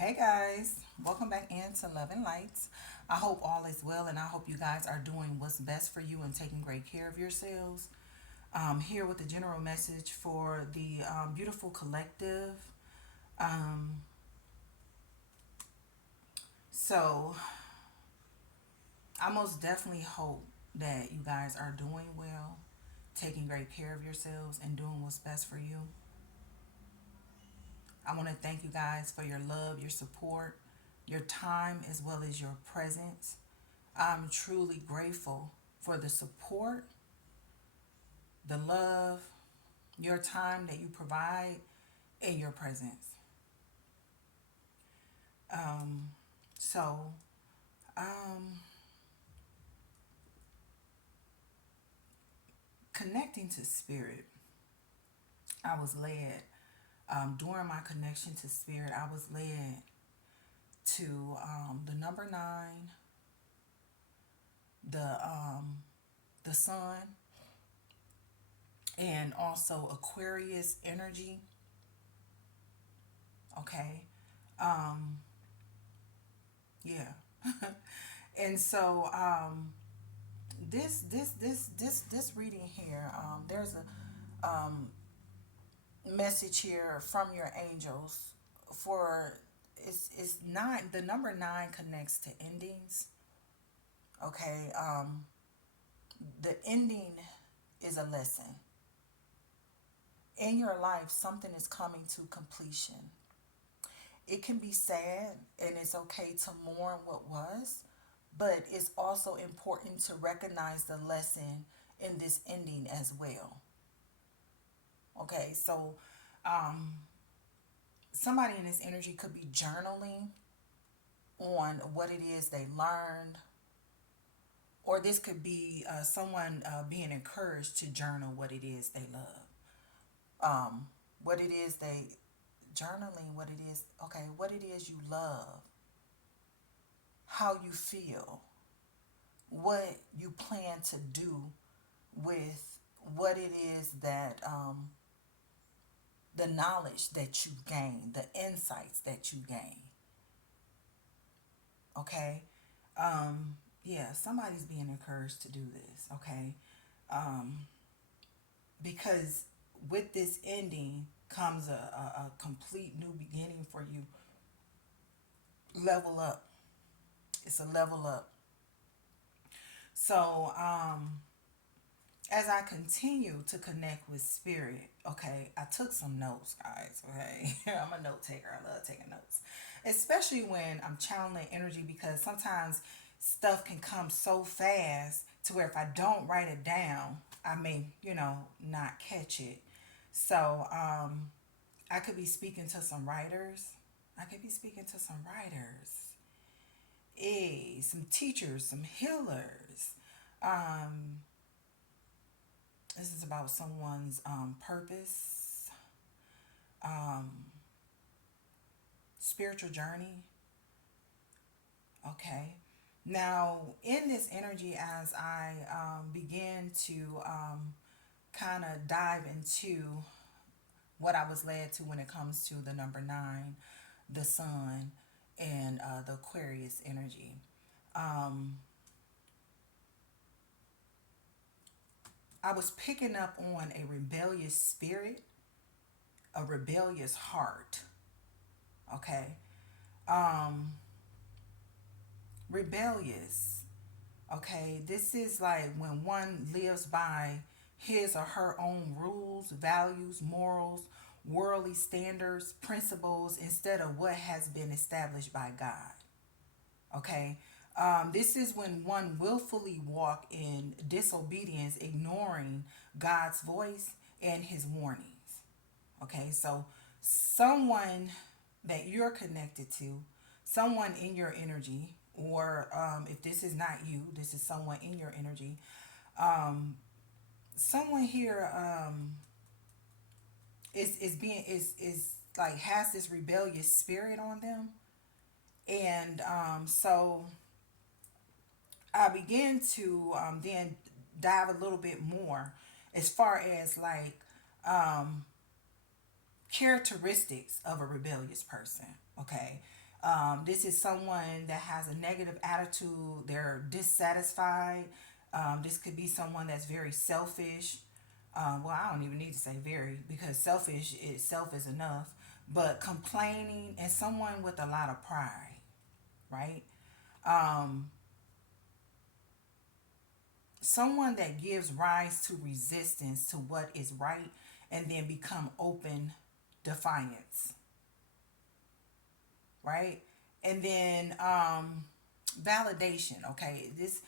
Hey guys, welcome back into Love and Lights. I hope all is well and I hope you guys are doing what's best for you and taking great care of yourselves. Here with the general message for the beautiful collective. Um, so, I most definitely hope that you guys are doing well, taking great care of yourselves, and doing what's best for you. I want to thank you guys for your love, your support, your time, as well as your presence. I'm truly grateful for the support, the love, your time that you provide, and your presence. Um, so, um, Connecting to spirit, I was led, during my connection to spirit, I was led to the number nine, the, um, the sun, and also Aquarius energy. Okay. Um, yeah. And so, this reading here, there's a message here from your angels for it's nine. The number nine connects to endings. Okay, the ending is a lesson in your life. Something is coming to completion. It can be sad, and it's okay to mourn what was, but it's also important to recognize the lesson in this ending as well. Okay, so um, somebody in this energy could be journaling on what it is they learned, or this could be someone being encouraged to journal what it is they love, what it is they journaling, what it is, okay, what it is you love, how you feel, what you plan to do with what it is that the knowledge that you gain, the insights that you gain. Okay. Um, yeah, somebody's being encouraged to do this. Okay. Um, because with this ending comes a complete new beginning for you. Level up. It's a level up. So, as I continue to connect with spirit, okay, I took some notes, guys, okay? I'm a note taker. I love taking notes, especially when I'm channeling energy because sometimes stuff can come so fast to where if I don't write it down, I may, not catch it. So, I could be speaking to some writers. I could be speaking to some writers, some teachers, some healers. Um, this is about someone's purpose, um, spiritual journey. Okay. Now, in this energy, as I begin to kind of dive into what I was led to when it comes to the number nine, the sun, and the Aquarius energy. Um, I was picking up on a rebellious spirit, a rebellious heart. Okay. Um, Rebellious. Okay. This is like when one lives by his or her own rules, values, morals, worldly standards, principles instead of what has been established by God. Okay. This is when one willfully walk in disobedience, ignoring God's voice and his warnings. Okay, so someone that you're connected to, someone in your energy, or if this is not you, this is someone in your energy. Um, Someone here is like has this rebellious spirit on them, and so I began to then dive a little bit more as far as like um, characteristics of a rebellious person. Okay. This is someone that has a negative attitude. They're dissatisfied. This could be someone that's very selfish. Well, I don't even need to say very, because selfish itself is enough. But complaining, and someone with a lot of pride, right? Um, Someone that gives rise to resistance to what is right and then become open defiance, right? And then validation. Okay, this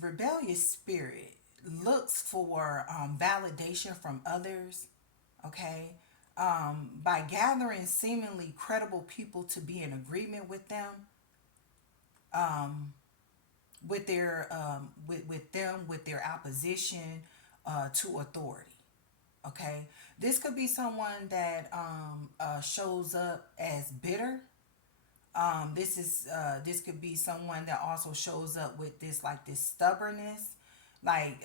rebellious spirit looks for validation from others. Okay, by gathering seemingly credible people to be in agreement with them, um, with their opposition to authority. Okay, this could be someone that shows up as bitter. This could be someone that also shows up with this stubbornness, like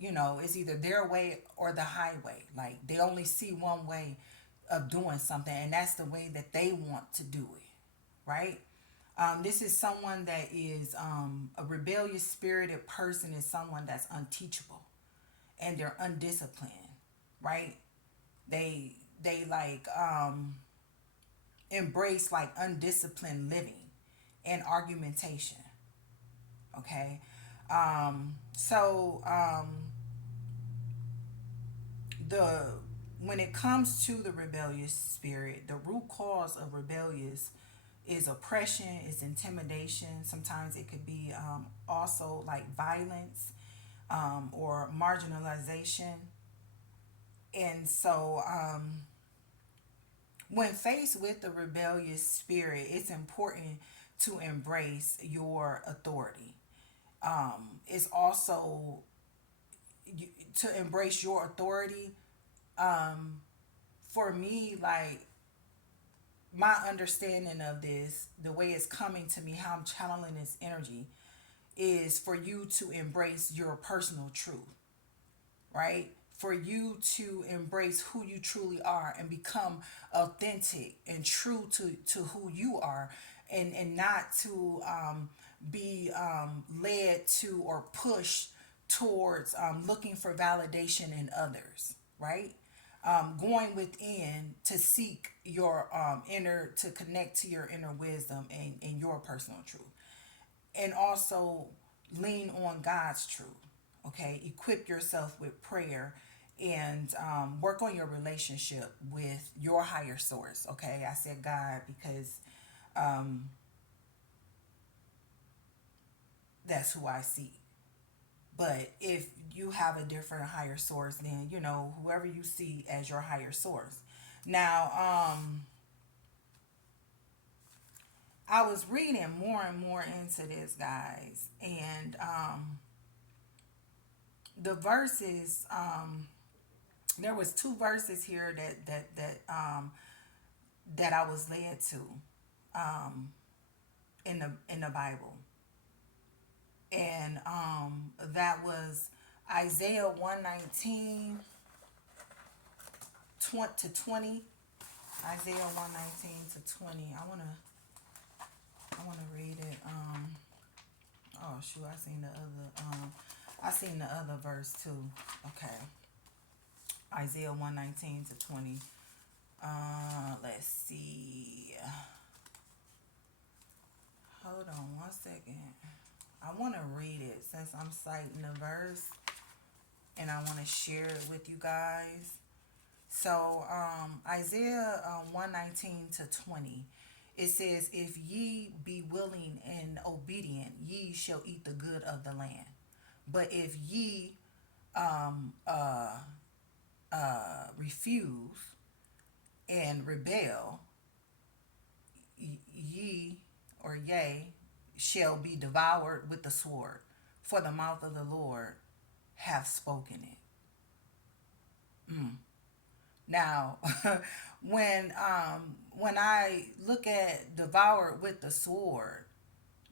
it's either their way or the highway. Like they only see one way of doing something, and that's the way that they want to do it, right? This is someone that is a rebellious spirited person, is someone that's unteachable and they're undisciplined, right? They like embrace like undisciplined living and argumentation. Okay, so the when it comes to the rebellious spirit, the root cause of rebellious is oppression, is intimidation. Sometimes it could be also like violence or marginalization. And so, when faced with the rebellious spirit, it's important to embrace your authority. It's also to embrace your authority. Um, for me, like my understanding of this, the way it's coming to me, how I'm channeling this energy, is for you to embrace your personal truth, right? For you to embrace who you truly are and become authentic and true to who you are, and not to be led to or pushed towards looking for validation in others, right? Going within to seek your to connect to your inner wisdom and your personal truth, and also lean on God's truth. Okay, equip yourself with prayer and work on your relationship with your higher source. Okay, I said God because um, that's who I see. But if you have a different higher source, then whoever you see as your higher source. Now, I was reading more and more into this, guys, and the verses. There was two verses here that I was led to um, in the Bible, and that was Isaiah 119 to 20. Isaiah 119 to 20. I wanna read it. Oh shoot, I seen the other verse too. Okay. Isaiah 119 to 20. Let's see. Hold on one second. I want to read it since I'm citing the verse, and I want to share it with you guys. So, Isaiah 119 to 20. It says, "If ye be willing and obedient, ye shall eat the good of the land. But if ye um, uh, refuse and rebel, ye or yea shall be devoured with the sword, for the mouth of the Lord hath spoken it." Now, when I look at devoured with the sword,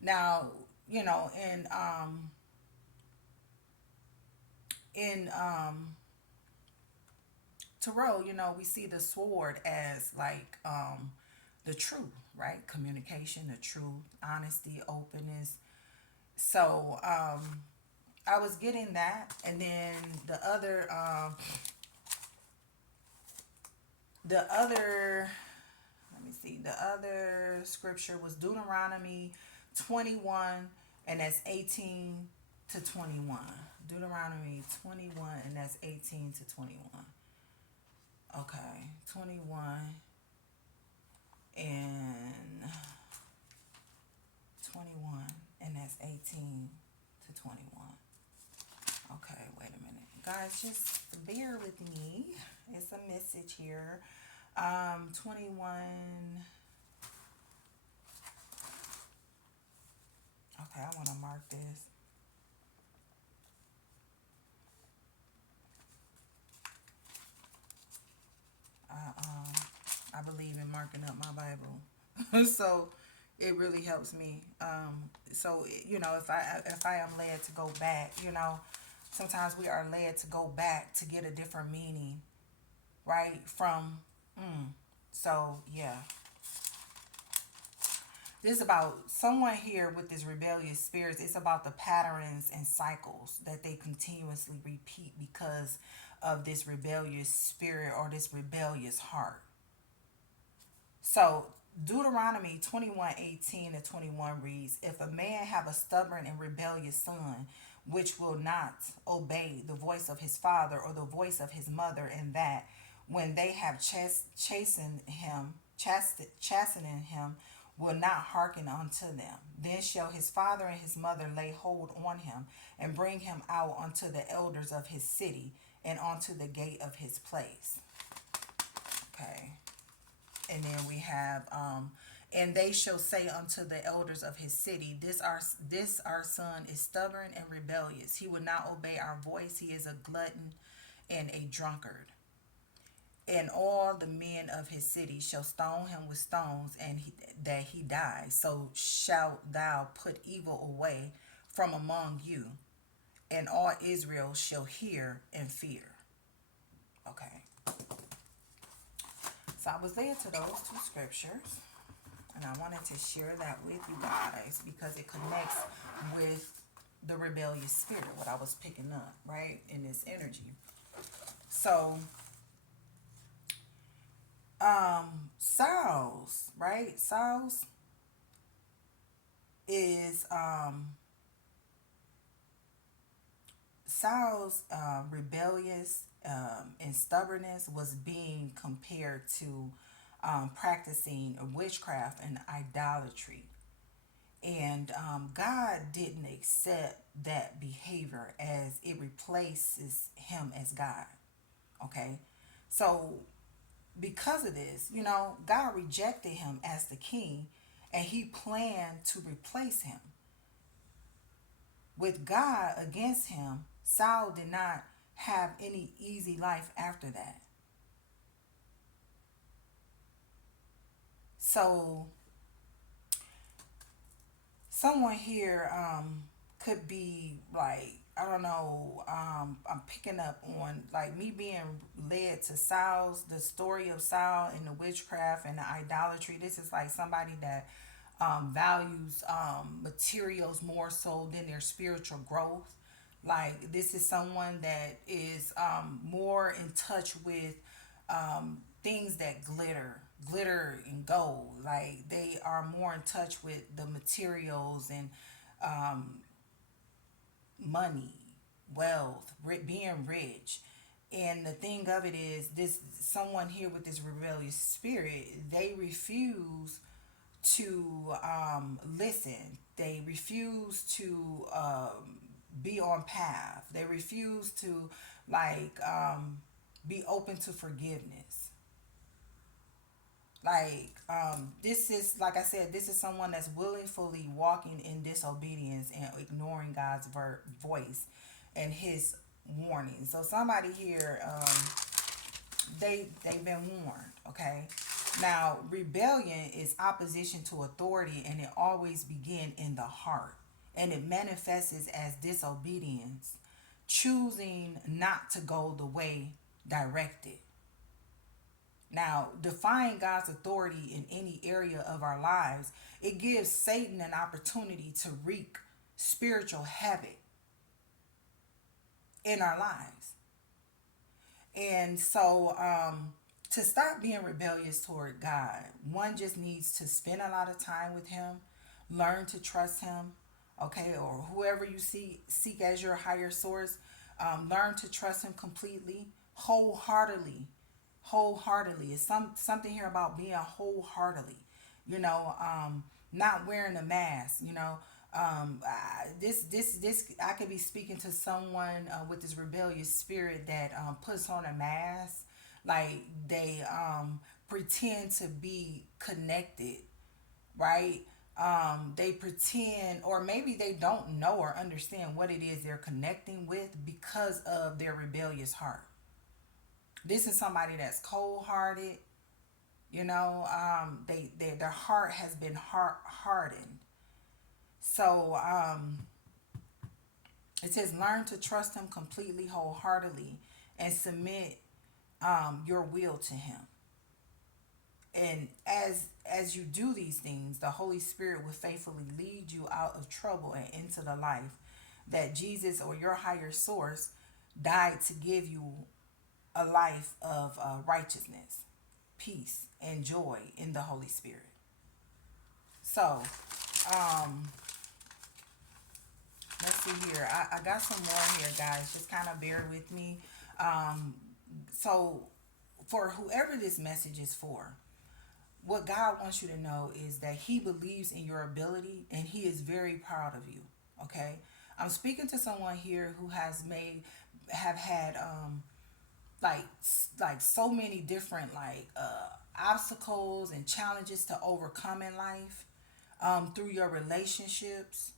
now in Tarot, we see the sword as like the truth, right? Communication, the truth, honesty, openness. So I was getting that, and then the other let me see, the other scripture was Deuteronomy 21, and that's 18 to 21. Deuteronomy 21, and that's 18 to 21. Okay, 21 and 21, and that's 18 to 21. Okay, wait a minute. Guys, just bear with me. It's a message here. 21. Okay, I want to mark this. I, um, I believe in marking up my Bible. So it really helps me. So if I am led to go back, sometimes we are led to go back to get a different meaning, right? So yeah, this is about someone here with this rebellious spirits. It's about the patterns and cycles that they continuously repeat because of this rebellious spirit or this rebellious heart. So Deuteronomy 21:18 to 21 reads, if a man have a stubborn and rebellious son, which will not obey the voice of his father or the voice of his mother, and that when they have chastening him, will not hearken unto them, then shall his father and his mother lay hold on him, and bring him out unto the elders of his city, and unto the gate of his place. Okay. And then we have and they shall say unto the elders of his city, this our son is stubborn and rebellious. He will not obey our voice. He is a glutton and a drunkard. And all the men of his city shall stone him with stones, and that he die. So shalt thou put evil away from among you, and all Israel shall hear and fear. Okay. So I was led to those two scriptures, and I wanted to share that with you guys because it connects with the rebellious spirit, what I was picking up, right, in this energy. So, Saul's, right? Saul's is Saul's rebellious and stubbornness was being compared to practicing witchcraft and idolatry. And God didn't accept that behavior as it replaces him as God. Okay? So, because of this, God rejected him as the king, and he planned to replace him. With God against him, Saul did not have any easy life after that. So, someone here could be like, I don't know, I'm picking up on like me being led to the story of Saul and the witchcraft and the idolatry. This is like somebody that values materials more so than their spiritual growth. Like this is someone that is more in touch with things that glitter and gold. Like they are more in touch with the materials and um, money, wealth, being rich. And the thing of it is, this someone here with this rebellious spirit, they refuse to listen. They refuse to be on path. They refuse to like be open to forgiveness. Like this is, like I said, this is someone that's willingly walking in disobedience and ignoring God's voice and his warning. So somebody here, they've been warned. Okay. Now rebellion is opposition to authority, and it always begins in the heart, and it manifests as disobedience, choosing not to go the way directed. Now, defying God's authority in any area of our lives, it gives Satan an opportunity to wreak spiritual havoc in our lives. And so, to stop being rebellious toward God, one just needs to spend a lot of time with Him, learn to trust Him, okay, or whoever you seek as your higher source. Learn to trust Him completely, wholeheartedly. Wholeheartedly. It's something here about being wholeheartedly. You know, not wearing a mask. You know, this I could be speaking to someone with this rebellious spirit that puts on a mask, like they pretend to be connected, right? They pretend, or maybe they don't know or understand what it is they're connecting with because of their rebellious heart. This is somebody that's cold hearted. You know, their heart has been hardened. So it says, learn to trust Him completely, wholeheartedly, and submit your will to Him. And as you do these things, the Holy Spirit will faithfully lead you out of trouble and into the life that Jesus or your higher source died to give you, a life of righteousness, peace, and joy in the Holy Spirit. So, um, let's see here. I got some more here, guys. Just kind of bear with me. Um, so, for whoever this message is for, what God wants you to know is that He believes in your ability and He is very proud of you. Okay? I'm speaking to someone here who have had, like so many different obstacles and challenges to overcome in life, through your relationships.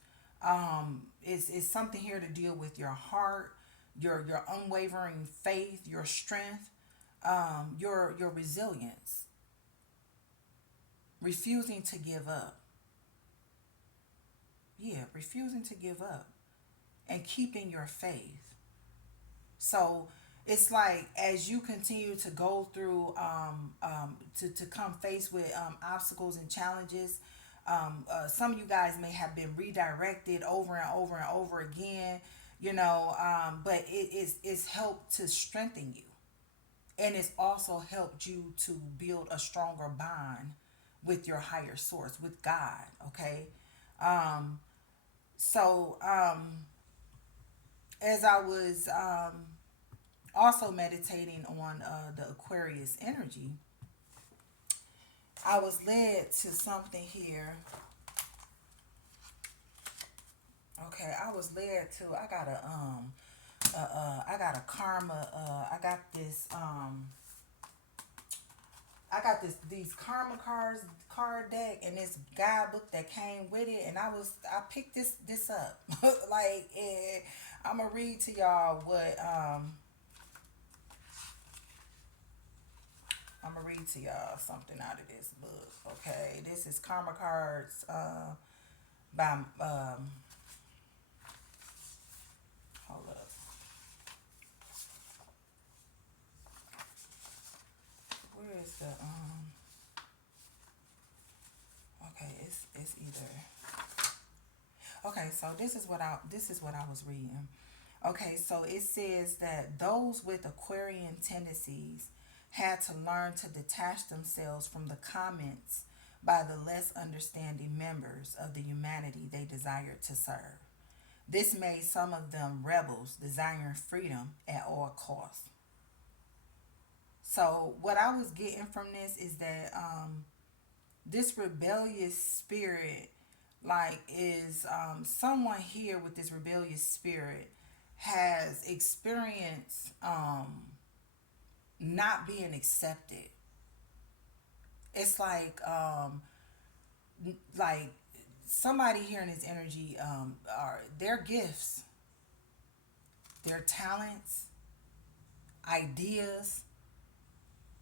It's something here to deal with your heart, your unwavering faith, your strength, your resilience, refusing to give up. Yeah, refusing to give up and keeping your faith. So it's like as you continue to go through, to come face with obstacles and challenges, some of you guys may have been redirected over and over and over again, you know, but it's helped to strengthen you. And it's also helped you to build a stronger bond with your higher source, with God, okay? Um, so, as I was also meditating on the Aquarius energy, I was led to something here. Okay, I was led to. I got a karma. I got these karma card deck and this guidebook that came with it, and I picked this up. Like, I'm gonna read to y'all what I'm gonna read to y'all something out of this book. Okay, this is Karma Cards by hold up. Where is the okay, it's either okay, so this is what I was reading. Okay, so it says that those with Aquarian tendencies had to learn to detach themselves from the comments by the less understanding members of the humanity they desired to serve. This made some of them rebels, desiring freedom at all costs. So, what I was getting from this is that this rebellious spirit, like, is someone here with this rebellious spirit has experienced not being accepted. It's like somebody here in his energy, are their gifts, their talents, ideas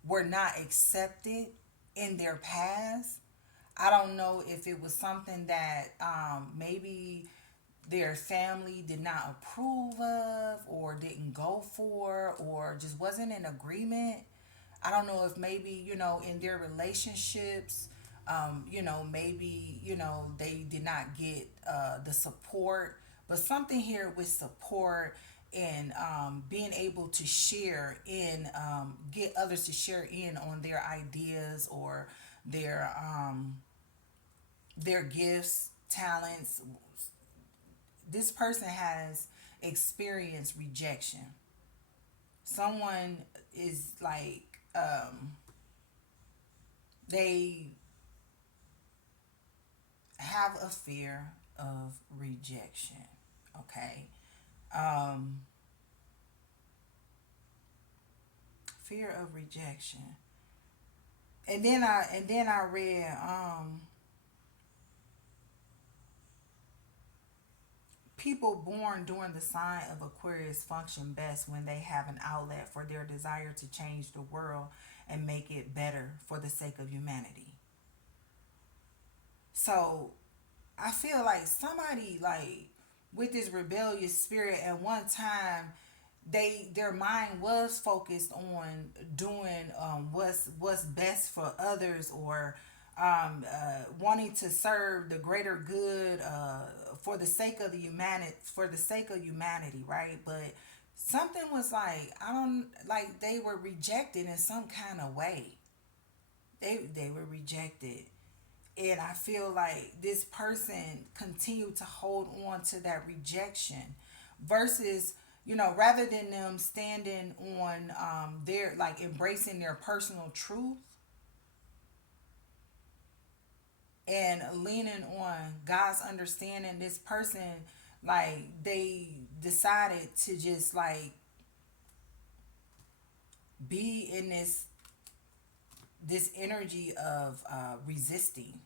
were not accepted in their past. I don't know if it was something that maybe their family did not approve of or didn't go for or just wasn't in agreement. I don't know if maybe, in their relationships, maybe, they did not get the support, but something here with support and being able to share in, get others to share in on their ideas or their, their gifts, talents. This person has experienced rejection. Someone is like, they have a fear of rejection. Okay. Um, Fear of rejection. And then I read, people born during the sign of Aquarius function best when they have an outlet for their desire to change the world and make it better for the sake of humanity. So I feel like somebody like with this rebellious spirit at one time, their mind was focused on doing what's best for others, or wanting to serve the greater good, for the sake of the humanity, right? But something was like, I don't, like, they were rejected in some kind of way. They were rejected, and I feel like this person continued to hold on to that rejection versus, rather than them standing on, their, like, embracing their personal truth and leaning on God's understanding. This person, like, they decided to just like be in this energy of resisting.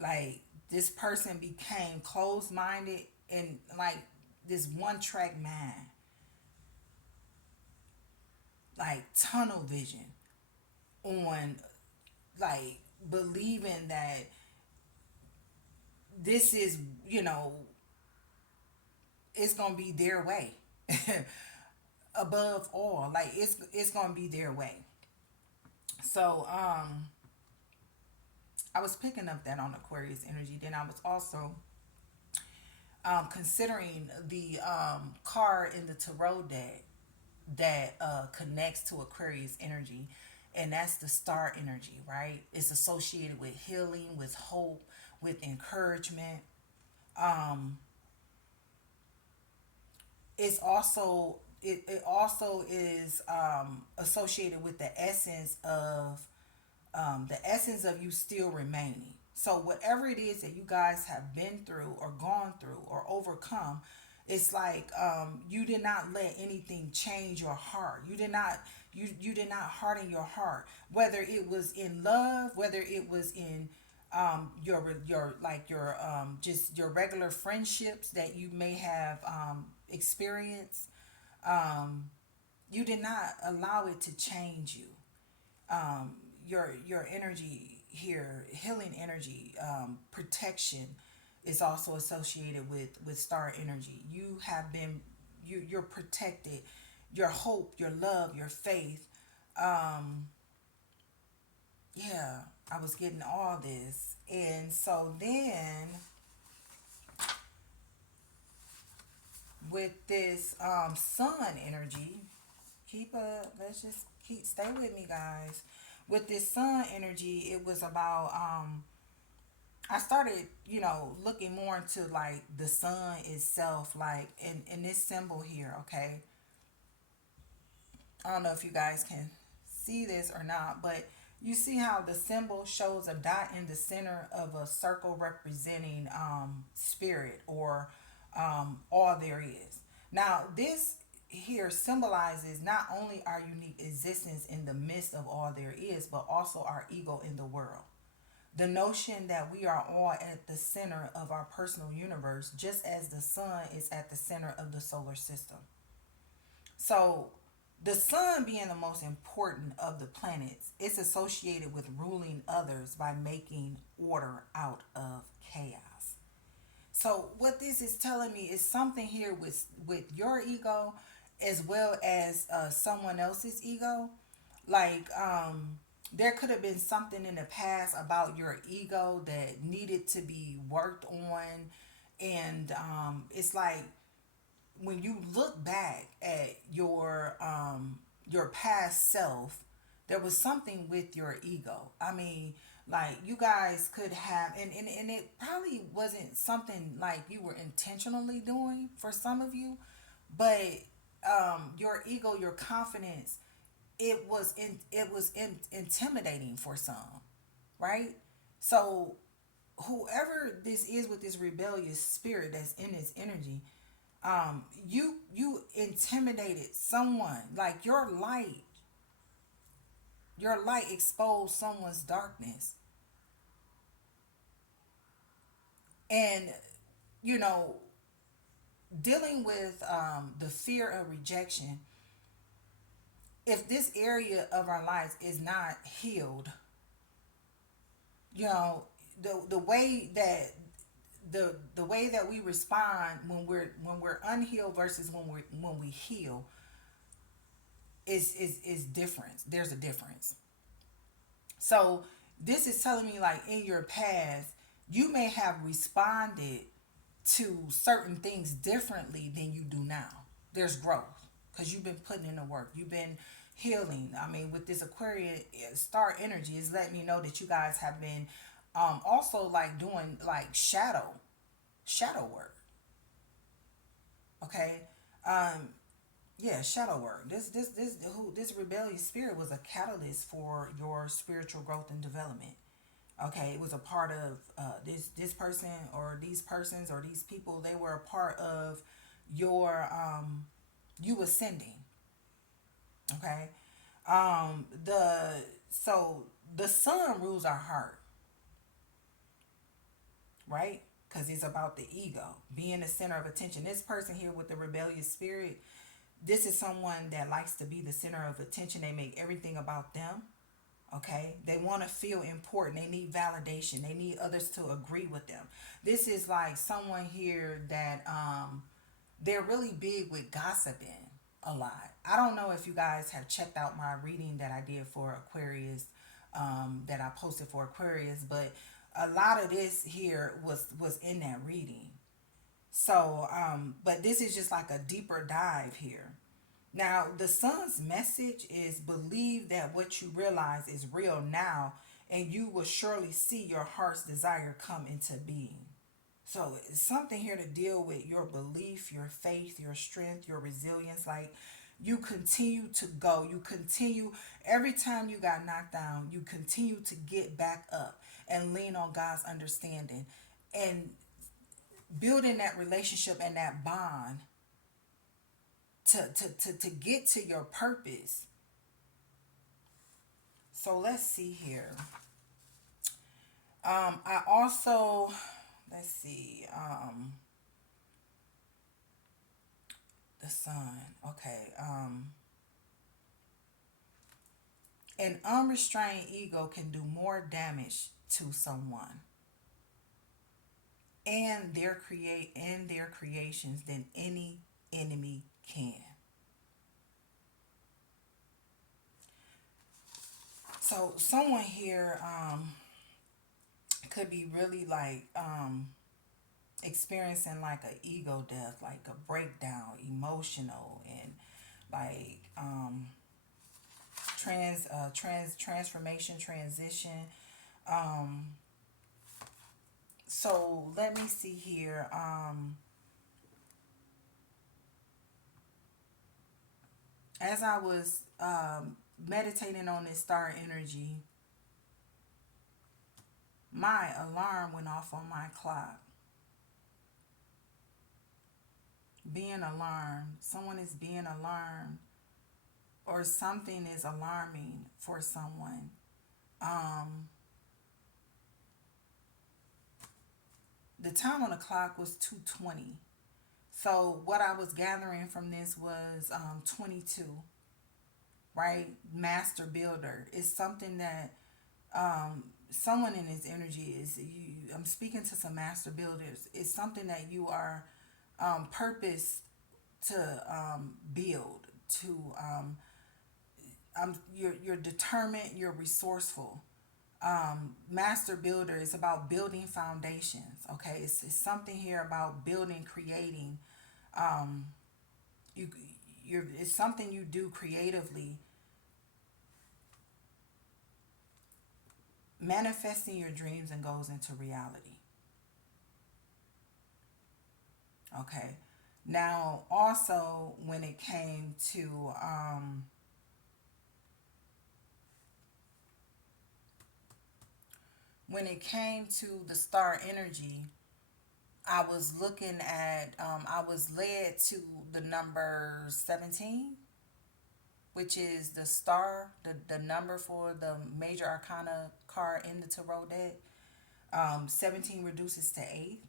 Like, this person became closed minded and like this one track mind, like tunnel vision on, like, believing that this is, it's gonna be their way. Above all, like, it's gonna be their way. So I was picking up that on Aquarius energy. Then I was also considering the card in the tarot deck that connects to Aquarius energy, and that's the star energy, right? It's associated with healing, with hope, with encouragement. Um, it also is associated with the essence of you still remaining. So whatever it is that you guys have been through or gone through or overcome, it's like, you did not let anything change your heart. You did not harden your heart, whether it was in love, whether it was in your just your regular friendships that you may have experienced. Um, you did not allow it to change you. Your energy here, healing energy, protection, is also associated with star energy. You're protected. Your hope, your love, your faith. Um, yeah, I was getting all this, and so then with this sun energy, let's just stay with me, guys. With this sun energy, it was about, I started, looking more into like the sun itself, like in this symbol here, okay? I don't know if you guys can see this or not, but you see how the symbol shows a dot in the center of a circle representing spirit, or all there is. Now, this here symbolizes not only our unique existence in the midst of all there is, but also our ego in the world. The notion that we are all at the center of our personal universe, just as the sun is at the center of the solar system. So, the sun being the most important of the planets, it's associated with ruling others by making order out of chaos. So, what this is telling me is something here with your ego as well as someone else's ego. Like, there could have been something in the past about your ego that needed to be worked on. And it's like when you look back at your past self, there was something with your ego. I mean, like you guys could have, and it probably wasn't something like you were intentionally doing for some of you, but your ego, your confidence, intimidating for some, right? So whoever this is with this rebellious spirit that's in this energy, you intimidated someone. Like your light exposed someone's darkness. And you know, dealing with the fear of rejection, if this area of our lives is not healed, you know, the way that the way that we respond when we're unhealed versus when we heal is different. There's a difference. So this is telling me, like, in your past, you may have responded to certain things differently than you do now. There's growth because you've been putting in the work. You've been healing. I mean, with this Aquarius star energy, is letting me know that you guys have been also like doing like shadow work. Okay. Um, yeah, shadow work. This rebellious spirit was a catalyst for your spiritual growth and development. Okay, it was a part of this person or these persons or these people. They were a part of your you ascending. Okay, the so the sun rules our heart, right? Because it's about the ego being the center of attention. This person here with the rebellious spirit, this is someone that likes to be the center of attention. They make everything about them. Okay, they want to feel important. They need validation. They need others to agree with them. This is like someone here that they're really big with gossiping a lot. I don't know if you guys have checked out my reading that I did for Aquarius, that I posted for Aquarius, but a lot of this here was in that reading. So but this is just like a deeper dive here. Now, the sun's message is believe that what you realize is real now, and you will surely see your heart's desire come into being. So, it's something here to deal with your belief, your faith, your strength, your resilience. Like, you continue to go. You continue, every time you got knocked down, you continue to get back up and lean on God's understanding and building that relationship and that bond to get to your purpose. So let's see here. I also, let's see, the sun. Okay. An unrestrained ego can do more damage to someone and their creations than any enemy can. So someone here could be really like experiencing like a ego death, like a breakdown, emotional, and like transformation, transition. Um, so let me see here. As I was meditating on this star energy, my alarm went off on my clock. Being alarmed, someone is being alarmed, or something is alarming for someone. Um, the time on the clock was 2:20. So what I was gathering from this was 22, right? Master builder is something that someone in his energy is you. I'm speaking to some master builders. It's something that you are purpose to build, to you're determined, you're resourceful. Master builder is about building foundations. Okay, it's something here about building, creating. You it's something you do creatively, manifesting your dreams and goals into reality. Okay. Now, also, when it came to the star energy, I was led to the number 17, which is the star, the number for the major arcana card in the tarot deck. 17 reduces to 8.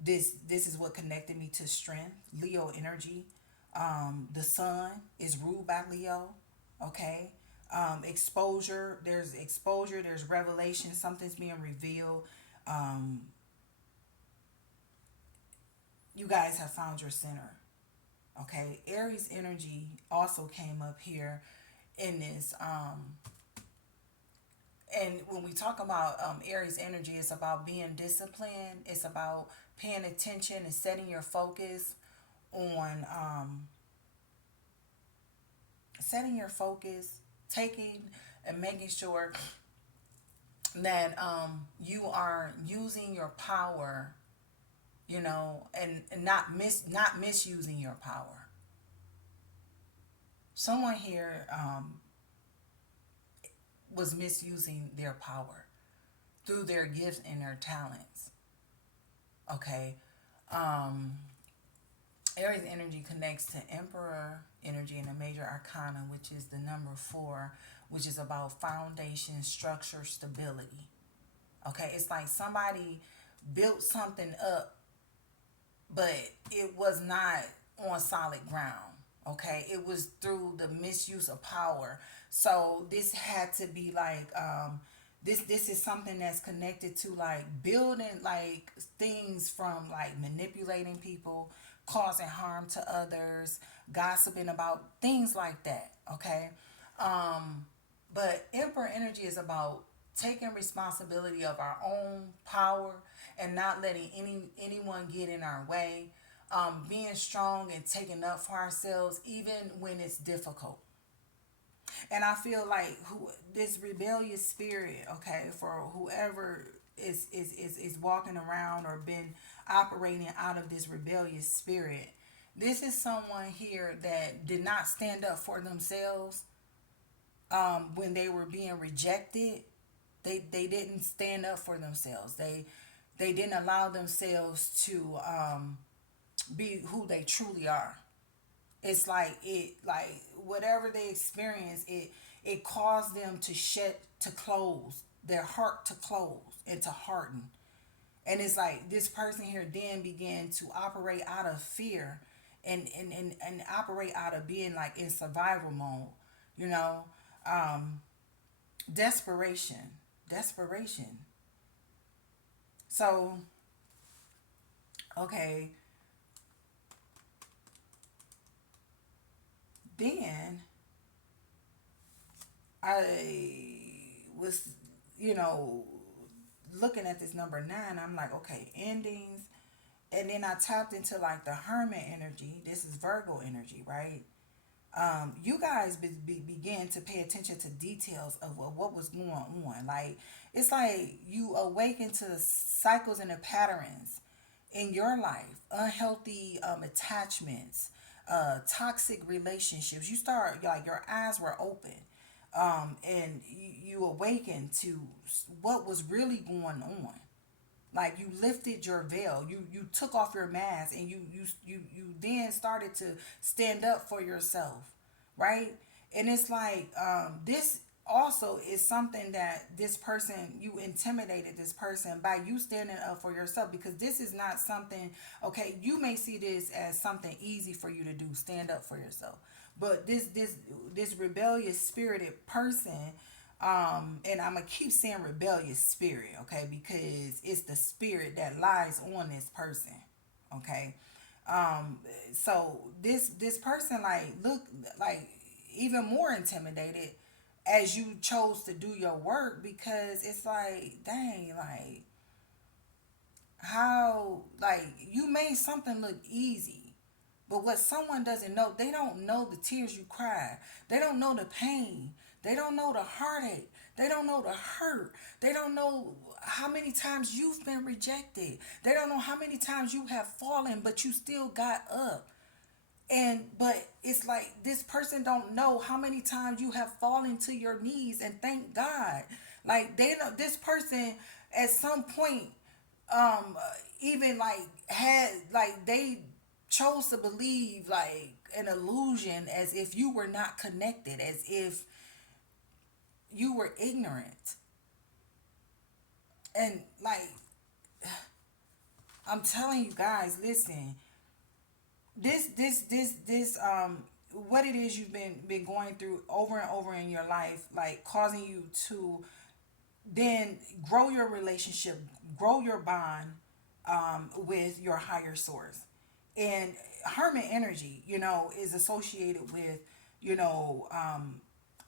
This is what connected me to strength, Leo energy. The sun is ruled by Leo. Okay. Exposure, there's revelation, something's being revealed. Um, you guys have found your center. Okay. Aries energy also came up here in this. And when we talk about Aries energy, it's about being disciplined. It's about paying attention and setting your focus on setting your focus, taking and making sure that you are using your power, and not misusing your power. Someone here was misusing their power through their gifts and their talents. Okay. Um, Aries energy connects to Emperor energy in the major arcana, which is the number 4, which is about foundation, structure, stability. Okay, it's like somebody built something up, but it was not on solid ground. Okay, it was through the misuse of power. So this had to be like this is something that's connected to like building like things from like manipulating people, causing harm to others, gossiping about things like that. Okay. But Emperor energy is about taking responsibility of our own power and not letting anyone get in our way. Being strong and taking up for ourselves even when it's difficult. And I feel like this rebellious spirit, okay, for whoever is walking around or been operating out of this rebellious spirit, this is someone here that did not stand up for themselves when they were being rejected. They didn't stand up for themselves. They didn't allow themselves to be who they truly are. It's like whatever they experience, it caused them to close their heart, to close and to harden. And it's like this person here then began to operate out of fear, and operate out of being like in survival mode, you know. um desperation. So, okay, then I was, you know, looking at this number 9. I'm like, okay, endings. And then I tapped into like the hermit energy. This is Virgo energy, right? You guys began to pay attention to details of what was going on. Like, it's like you awaken to the cycles and the patterns in your life, unhealthy attachments, toxic relationships. You start, like, your eyes were open, and you awaken to what was really going on. Like, you lifted your veil, you took off your mask, and you then started to stand up for yourself, right? And it's like, this also is something that this person, you intimidated this person by you standing up for yourself, because this is not something, okay, you may see this as something easy for you to do, stand up for yourself, but this rebellious spirited person, and I'm gonna keep saying rebellious spirit, okay, because it's the spirit that lies on this person, okay. Um, so this person like look like even more intimidated as you chose to do your work, because it's like, dang, like how, like, you made something look easy. But what someone doesn't know, they don't know the tears you cried. They don't know the pain. They don't know the heartache. They don't know the hurt. They don't know how many times you've been rejected. They don't know how many times you have fallen, but you still got up. And but it's like this person don't know how many times you have fallen to your knees and thank God. Like they know this person at some point, um even like had like they chose to believe like an illusion, as if you were not connected, as if you were ignorant. And like, I'm telling you guys, listen, this what it is you've been going through over and over in your life, like causing you to then grow your relationship, grow your bond with your higher source. And hermit energy, is associated with, you know,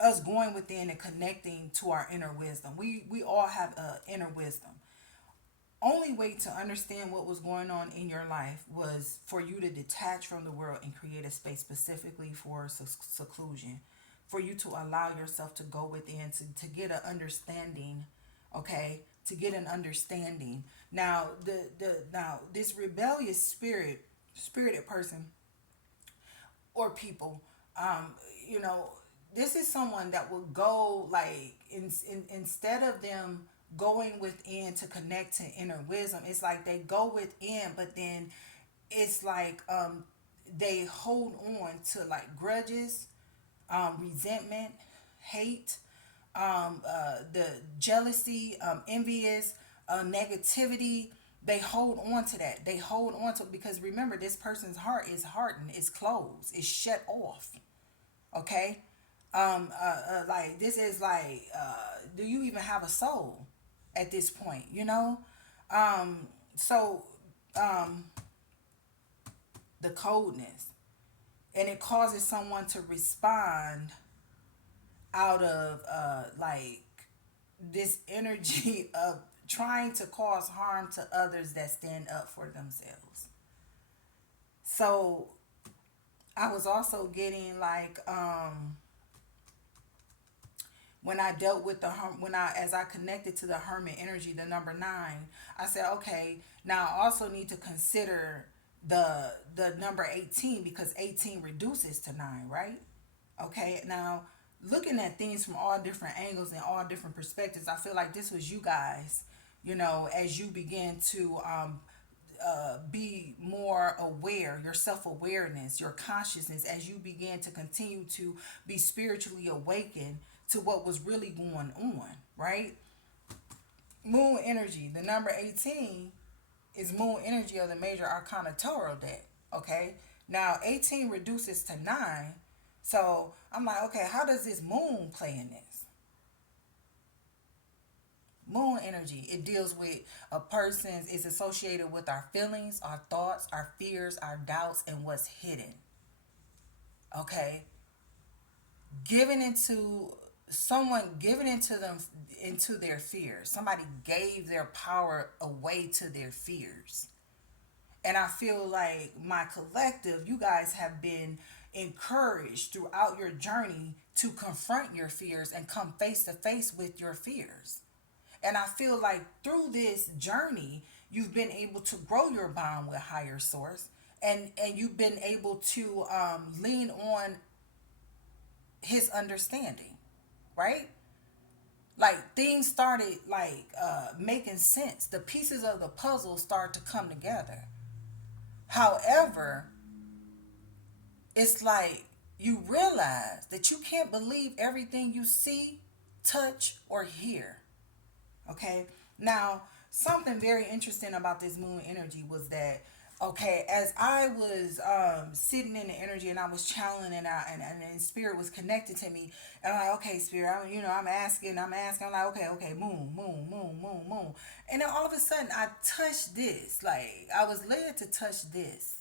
us going within and connecting to our inner wisdom. We all have a inner wisdom. Only way to understand what was going on in your life was for you to detach from the world and create a space specifically for seclusion, for you to allow yourself to go within to get an understanding, okay, to get an understanding. Now now this rebellious spirited person or people, um you know this is someone that will go like instead of them going within to connect to inner wisdom, it's like they go within, but then it's like they hold on to like grudges, resentment, hate, the jealousy, envious, negativity. They hold on to that. They hold on to, because remember, this person's heart is hardened, is closed, is shut off. Okay, like this is like, do you even have a soul at this point? So the coldness, and it causes someone to respond out of like this energy of trying to cause harm to others that stand up for themselves. So I was also getting like, when I dealt with when I as I connected to the hermit energy, the number 9, I said, okay, now I also need to consider the number 18, because 18 reduces to 9, right? Okay, now looking at things from all different angles and all different perspectives, I feel like this was you guys, as you begin to be more aware, your self awareness, your consciousness, as you began to continue to be spiritually awakened to what was really going on, right? Moon energy, the number 18 is moon energy of the major arcana tarot deck, okay? Now, 18 reduces to 9. So I'm like, okay, how does this moon play in this? Moon energy, it deals with a person's, it's associated with our feelings, our thoughts, our fears, our doubts, and what's hidden. Okay? Giving into someone giving into them, into their fears. Somebody gave their power away to their fears. And I feel like my collective, you guys have been encouraged throughout your journey to confront your fears and come face to face with your fears. And I feel like through this journey, you've been able to grow your bond with higher source, and you've been able to lean on his understanding, right? Like things started like making sense. The pieces of the puzzle start to come together. However, it's like you realize that you can't believe everything you see, touch, or hear. Okay. Now, something very interesting about this moon energy was that, okay, as I was sitting in the energy and I was channeling it out, and spirit was connected to me, and I'm like, okay, spirit, I'm asking, I'm like, okay, moon, moon, moon, moon, moon. And then all of a sudden I touched this. Like I was led to touch this.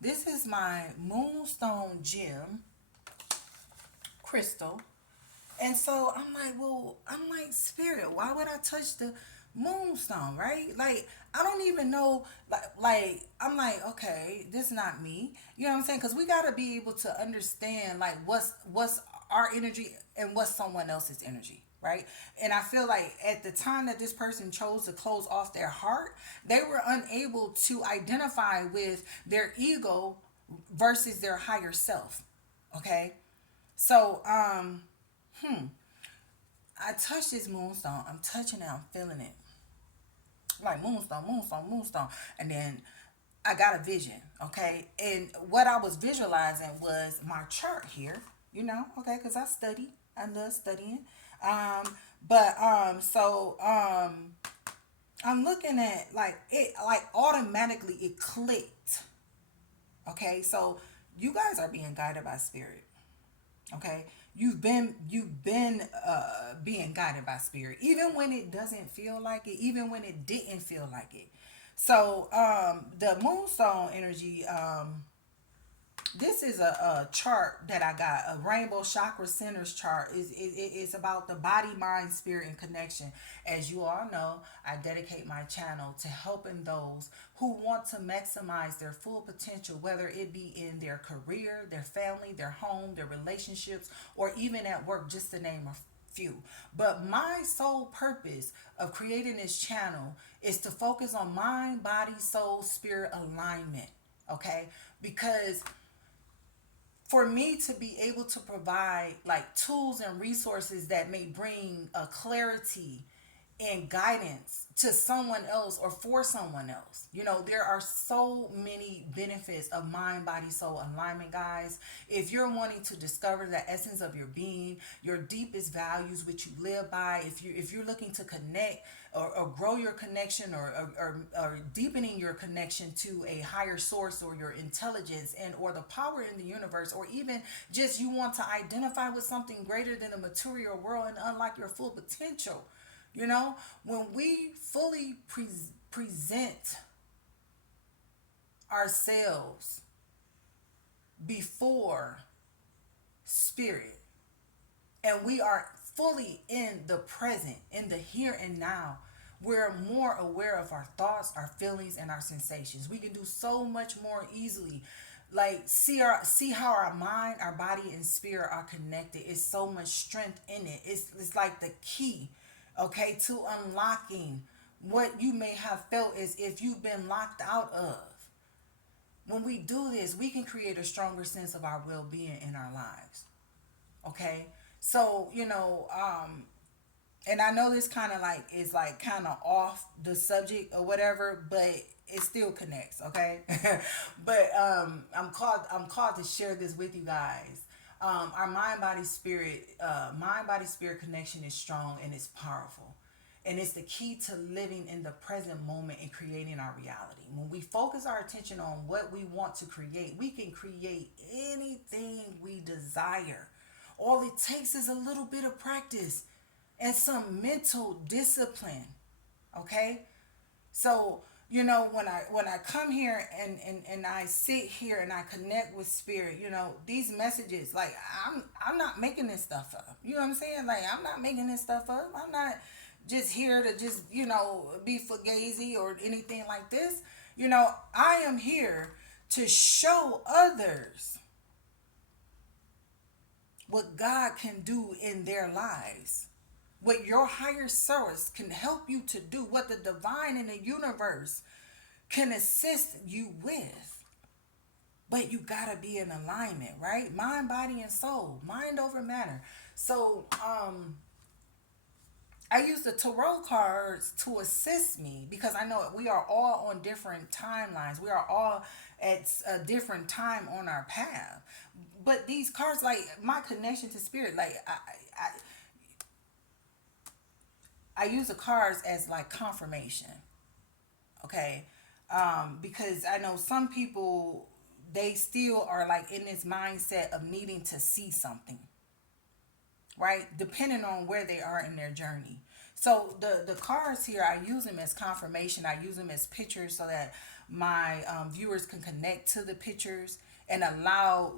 This is my moonstone gem crystal. And so I'm like, well, I'm like, Spirit, why would I touch the moonstone, right? Like, I don't even know, I'm like, okay, this is not me. You know what I'm saying? Because we got to be able to understand, like, what's our energy and what's someone else's energy, right? And I feel like at the time that this person chose to close off their heart, they were unable to identify with their ego versus their higher self, okay? So, I touch this moonstone. I'm touching it. I'm feeling it. Like moonstone, moonstone, moonstone. And then I got a vision. Okay. And what I was visualizing was my chart here. You know. Okay. Because I study. I love studying. So I'm looking at like it. Like automatically it clicked. Okay. So you guys are being guided by spirit. Okay, you've been being guided by spirit, even when it doesn't feel like it, even when it didn't feel like it. So the moonstone energy, this is a chart that I got, a rainbow chakra centers chart. It's about the body, mind, spirit, and connection. As you all know, I dedicate my channel to helping those who want to maximize their full potential, whether it be in their career, their family, their home, their relationships, or even at work, just to name a few. But my sole purpose of creating this channel is to focus on mind, body, soul, spirit alignment. Okay? Because for me to be able to provide like tools and resources that may bring a clarity and guidance to someone else or for someone else. You know, there are so many benefits of mind, body, soul alignment, guys. If you're wanting to discover the essence of your being, your deepest values, which you live by, if you're looking to connect or grow your connection or deepening your connection to a higher source or your intelligence and or the power in the universe, or even just you want to identify with something greater than the material world and unlock your full potential. You know, when we fully present ourselves before spirit and we are fully in the present, in the here and now, we're more aware of our thoughts, our feelings, and our sensations. We can do so much more easily. Like see how our mind, our body, and spirit are connected. It's so much strength in it. It's like the key, okay, to unlocking what you may have felt as if you've been locked out of. When we do this, we can create a stronger sense of our well-being in our lives. Okay, so and I know this kind of like is like kind of off the subject or whatever, but it still connects. Okay, but I'm called to share this with you guys. Our mind body spirit connection is strong and it's powerful. And it's the key to living in the present moment and creating our reality. When we focus our attention on what we want to create, we can create anything we desire. All it takes is a little bit of practice and some mental discipline. Okay? So, when I come here and I sit here and I connect with spirit, these messages, like I'm not making this stuff up. You know what I'm saying? Like I'm not making this stuff up. I'm not just here to just, be fugazi or anything like this. I am here to show others what God can do in their lives, what your higher source can help you to do, what the divine in the universe can assist you with. But you gotta be in alignment, right? Mind, body, and soul. Mind over matter. So, I use the tarot cards to assist me because I know we are all on different timelines. We are all at a different time on our path. But these cards, like my connection to spirit, like I use the cards as like confirmation. Okay, because I know some people, they still are like in this mindset of needing to see something, right? Depending on where they are in their journey. So the cards here, I use them as confirmation. I use them as pictures so that my viewers can connect to the pictures and allow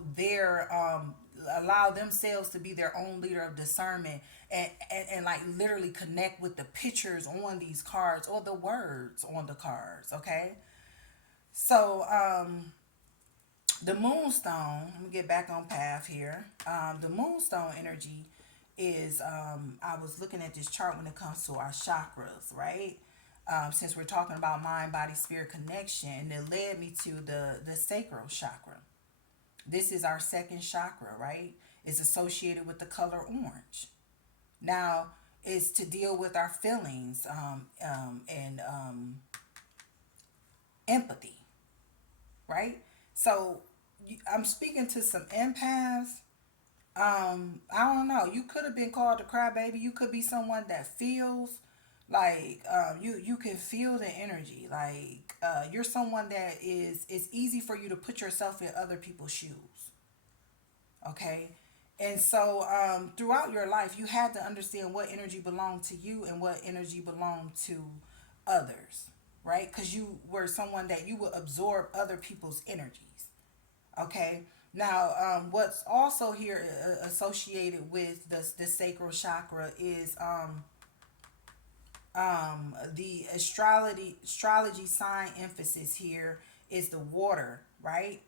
themselves to be their own leader of discernment, and like literally connect with the pictures on these cards or the words on the cards. Okay, so the moonstone, let me get back on path here. The moonstone energy is, I was looking at this chart when it comes to our chakras, right? Since we're talking about mind, body, spirit connection, it led me to the sacral chakra. This is our second chakra, right? It's associated with the color orange. Now, it's to deal with our feelings, and empathy, right? So I'm speaking to some empaths. I don't know. You could have been called a crybaby. You could be someone that feels like, you can feel the energy. Like, you're someone that is, it's easy for you to put yourself in other people's shoes. Okay. And so, throughout your life, you had to understand what energy belonged to you and what energy belonged to others, right? Because you were someone that you would absorb other people's energies. Okay. Now, what's also here associated with the sacral chakra is, the astrology sign emphasis here is the water, right?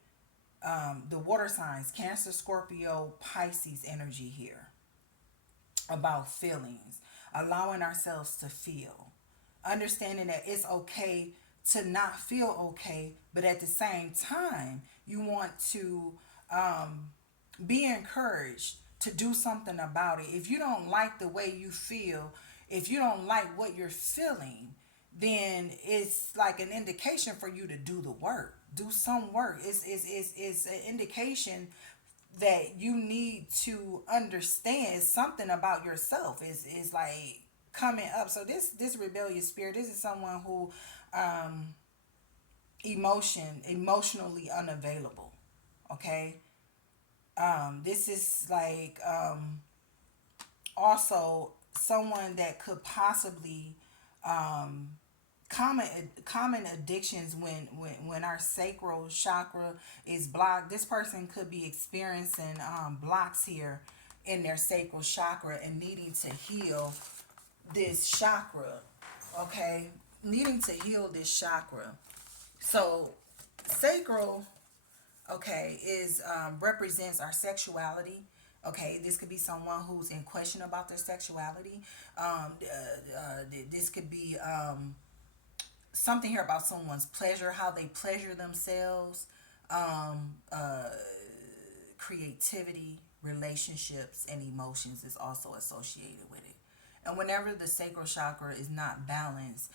The water signs, Cancer, Scorpio, Pisces energy here, about feelings, allowing ourselves to feel, understanding that it's okay to not feel okay, but at the same time, you want to, be encouraged to do something about it. If you don't like the way you feel, if you don't like what you're feeling, then it's like an indication for you to do the work, do some work. It's an indication that you need to understand something about yourself. Is like coming up. So this rebellious spirit, this is someone who, um emotionally unavailable. Okay. This is like, also someone that could possibly, um common common addictions, when our sacral chakra is blocked. This person could be experiencing, blocks here in their sacral chakra and needing to heal this chakra. Okay, needing to heal this chakra. So sacral, okay, is, represents our sexuality. Okay, this could be someone who's in question about their sexuality. This could be, something here about someone's pleasure, how they pleasure themselves, creativity, relationships, and emotions is also associated with it. And whenever the sacral chakra is not balanced,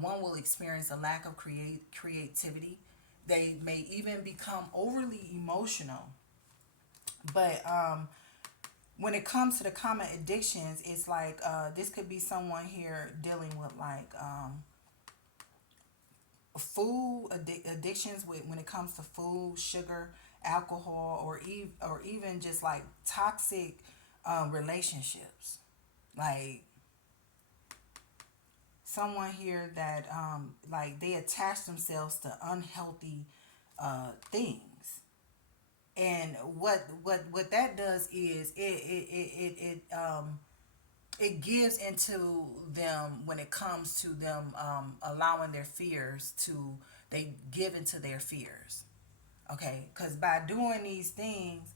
one will experience a lack of creativity. They may even become overly emotional. But, when it comes to the common addictions, it's like, this could be someone here dealing with like, food addictions, with when it comes to food, sugar, alcohol, or even just like toxic, relationships. Like someone here that, like they attach themselves to unhealthy, things. And what that does is it gives into them when it comes to them, allowing their fears to, they give into their fears. Okay, because by doing these things,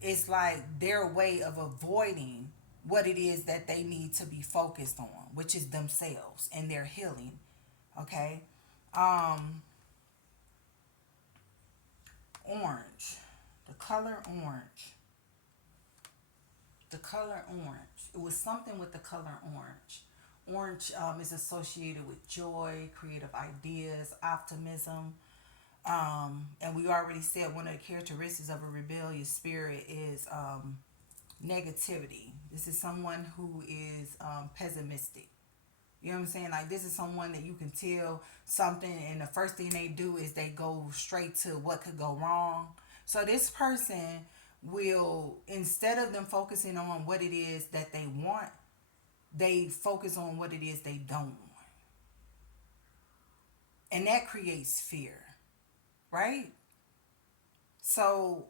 it's like their way of avoiding what it is that they need to be focused on, which is themselves and their healing. Okay. um Orange, the color orange, the color orange. It was something with the color orange. Orange, is associated with joy, creative ideas, optimism. And we already said one of the characteristics of a rebellious spirit is, negativity. This is someone who is, pessimistic. You know what I'm saying? Like this is someone that you can tell something, and the first thing they do is they go straight to what could go wrong. So this person will, instead of them focusing on what it is that they want, they focus on what it is they don't want. And that creates fear, right? So,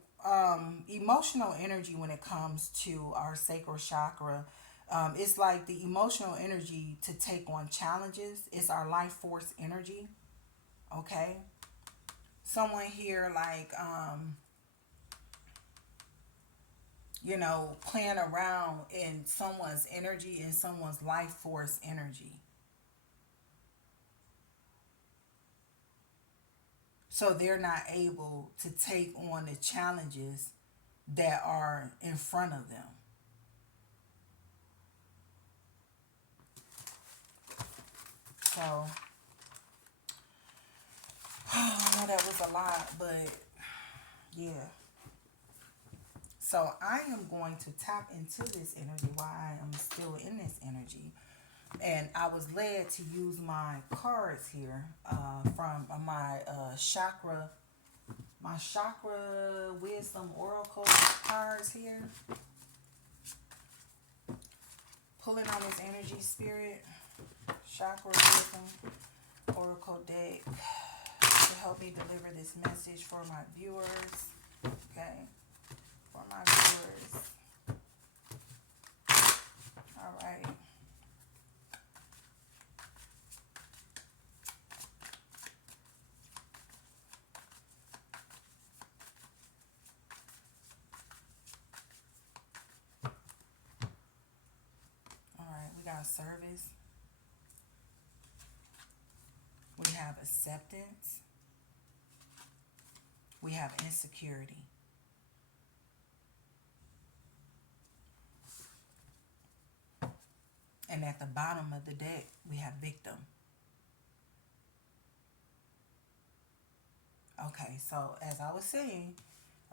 emotional energy, when it comes to our sacral chakra, it's like the emotional energy to take on challenges. It's our life force energy. Okay. Someone here, like, playing around in someone's energy, in someone's life force energy. So they're not able to take on the challenges that are in front of them. So, I know that was a lot, but yeah. So I am going to tap into this energy while I am still in this energy. And I was led to use my cards here from my chakra wisdom oracle cards here. Pulling on this energy spirit, chakra wisdom oracle deck to help me deliver this message for my viewers. Okay, for my viewers. All right. All right, we got service. We have acceptance. We have insecurity. And at the bottom of the deck, we have victim. Okay, so as I was saying,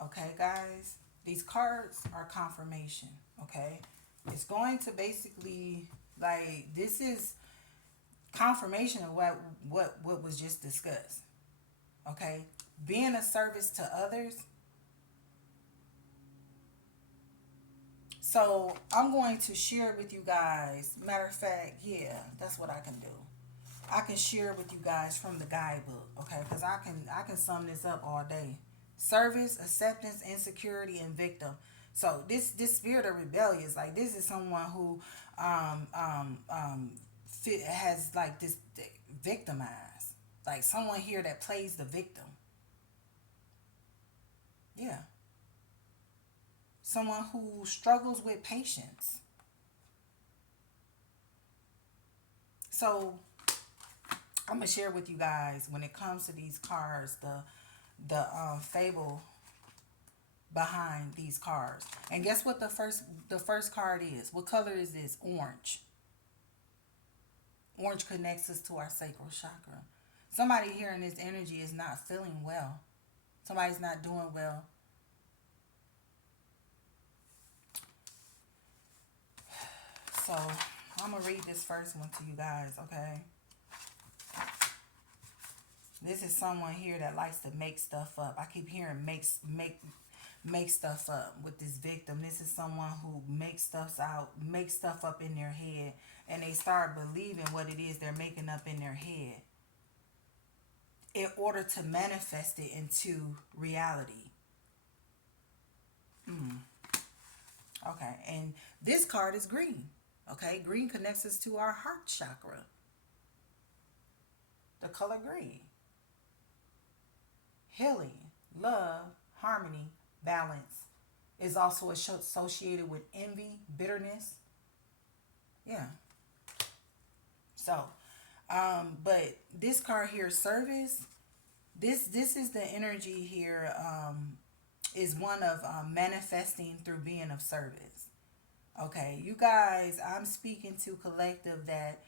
okay, guys, these cards are confirmation. Okay, it's going to basically, like, this is confirmation of what was just discussed. Okay, being a service to others. So I'm going to share with you guys. Matter of fact, yeah, that's what I can do. I can share with you guys from the guidebook, okay? Because I can sum this up all day. Service, acceptance, insecurity, and victim. So this spirit of rebellious, like, this is someone who has, like, this victimized, like someone here that plays the victim. Yeah, someone who struggles with patience. So I'm gonna share with you guys, when it comes to these cards, the fable behind these cards. And guess what the first card is? What color is this? Orange. Orange connects us to our sacral chakra. Somebody here in this energy is not feeling well. Somebody's not doing well. So I'm gonna read this first one to you guys, okay? This is someone here that likes to make stuff up. I keep hearing make stuff up with this victim. This is someone who makes stuff up in their head, and they start believing what it is they're making up in their head in order to manifest it into reality. Okay, and this card is green. Okay, green connects us to our heart chakra. The color green. Healing, love, harmony, balance is also associated with envy, bitterness. Yeah. So, but this card here, service. This is the energy here. Is one of manifesting through being of service. Okay, you guys, I'm speaking to collective that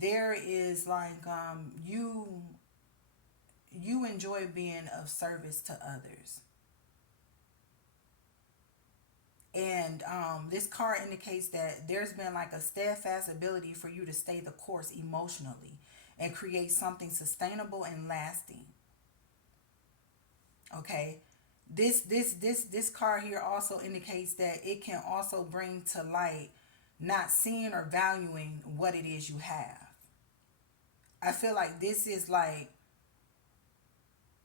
there is, like, you enjoy being of service to others. And this card indicates that there's been, like, a steadfast ability for you to stay the course emotionally and create something sustainable and lasting. Okay. This card here also indicates that it can also bring to light not seeing or valuing what it is you have. I feel like this is like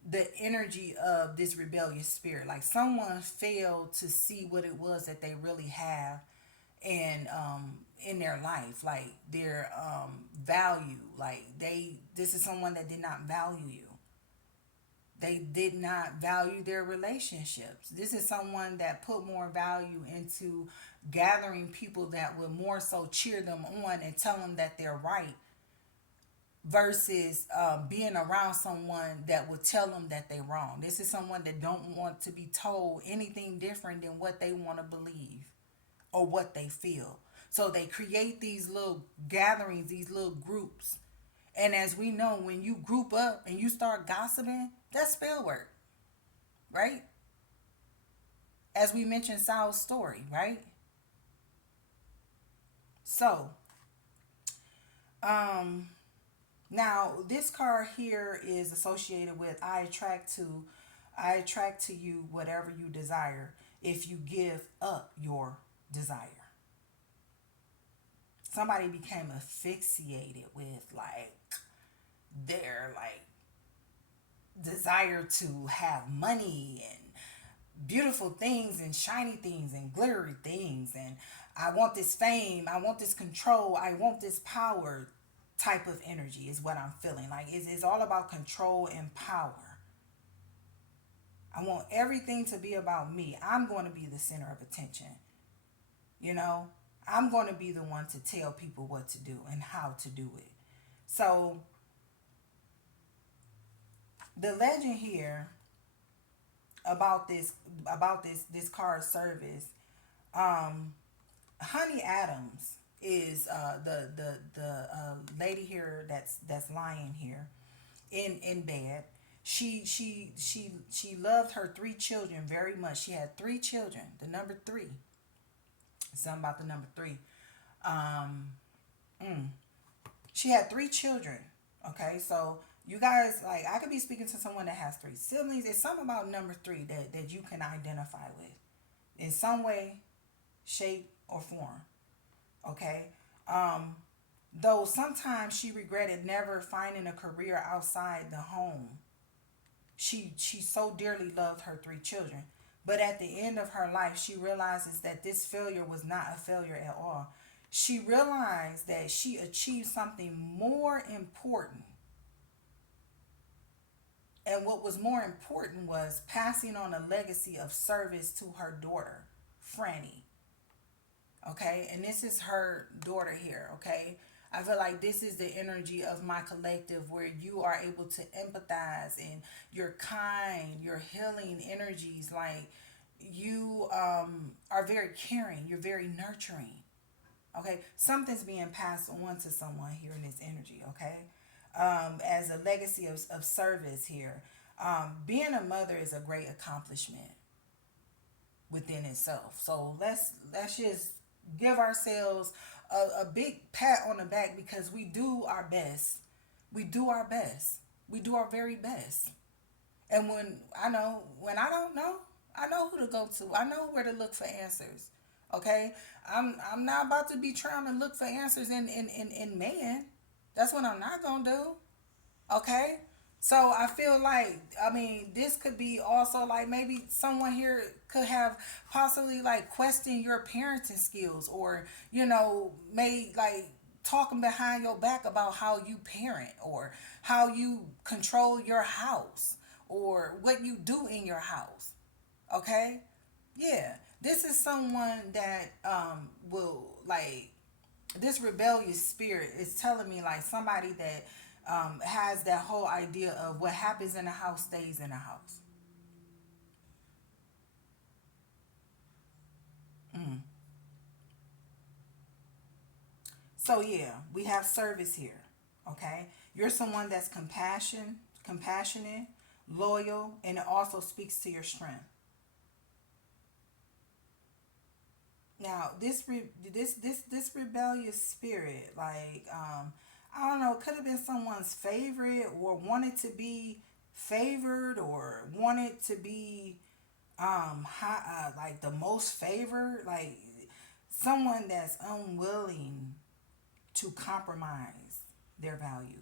the energy of this rebellious spirit. Like someone failed to see what it was that they really have and in their life, like their value. Like they this is someone that did not value you. They did not value their relationships. This is someone that put more value into gathering people that would more so cheer them on and tell them that they're right versus being around someone that would tell them that they're wrong. This is someone that don't want to be told anything different than what they want to believe or what they feel. So they create these little gatherings, these little groups. And as we know, when you group up and you start gossiping, that's spell work, right? As we mentioned Saul's story, right? So, um, now this card here is associated with I attract to you whatever you desire if you give up your desire. Somebody became asphyxiated with like their like desire to have money and beautiful things and shiny things and glittery things, and I want this fame, I want this control, I want this power type of energy is what I'm feeling. Like it's all about control and power. I want everything to be about me. I'm going to be the center of attention. You know, I'm going to be the one to tell people what to do and how to do it. So the legend here about this card service, um, Honey Adams is the lady here that's lying here in bed. She loved her three children very much. She had three children. The number three. Something about the number three. Um, mm, she had three children. Okay, so you guys, like, I could be speaking to someone that has three siblings. It's something about number three that you can identify with in some way, shape, or form. Okay. Um, though sometimes she regretted never finding a career outside the home. She so dearly loved her three children. But at the end of her life, she realizes that this failure was not a failure at all. She realized that she achieved something more important. And what was more important was passing on a legacy of service to her daughter, Franny. Okay, and this is her daughter here. Okay, I feel like this is the energy of my collective where you are able to empathize and you're kind, you're healing energies. Like you are very caring, you're very nurturing. Okay, something's being passed on to someone here in this energy. Okay, as a legacy of service here. Being a mother is a great accomplishment within itself. So let's just give ourselves a big pat on the back because we do our best. We do our best. We do our very best. And when I don't know, I know who to go to. I know where to look for answers. Okay? I'm not about to be trying to look for answers in man. That's what I'm not gonna do. Okay? So I feel like, I mean, this could be also like maybe someone here could have possibly like questioned your parenting skills or, may like talking behind your back about how you parent or how you control your house or what you do in your house. Okay? Yeah. This is someone that will like this rebellious spirit is telling me like somebody that has that whole idea of what happens in the house stays in the house. Mm. So yeah, we have service here. Okay, you're someone that's compassionate, loyal, and it also speaks to your strength. Now this rebellious spirit, like I don't know, could have been someone's favorite or wanted to be favored or wanted to be. like the most favored, like someone that's unwilling to compromise their values.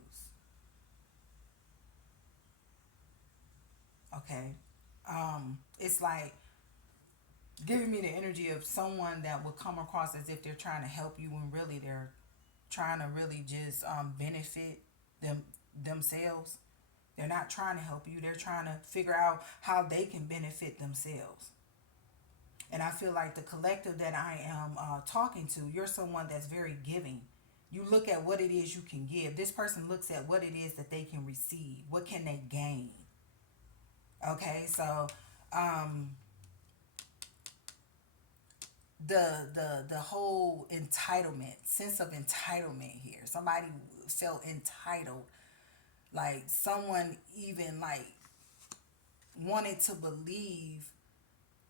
Okay. It's like giving me the energy of someone that would come across as if they're trying to help you when really they're trying to really just benefit them themselves. They're not trying to help you. They're trying to figure out how they can benefit themselves. And I feel like the collective that I am talking to, you're someone that's very giving. You look at what it is you can give. This person looks at what it is that they can receive. What can they gain? Okay, so um, the whole entitlement, sense of entitlement here. Somebody felt entitled, like someone even like wanted to believe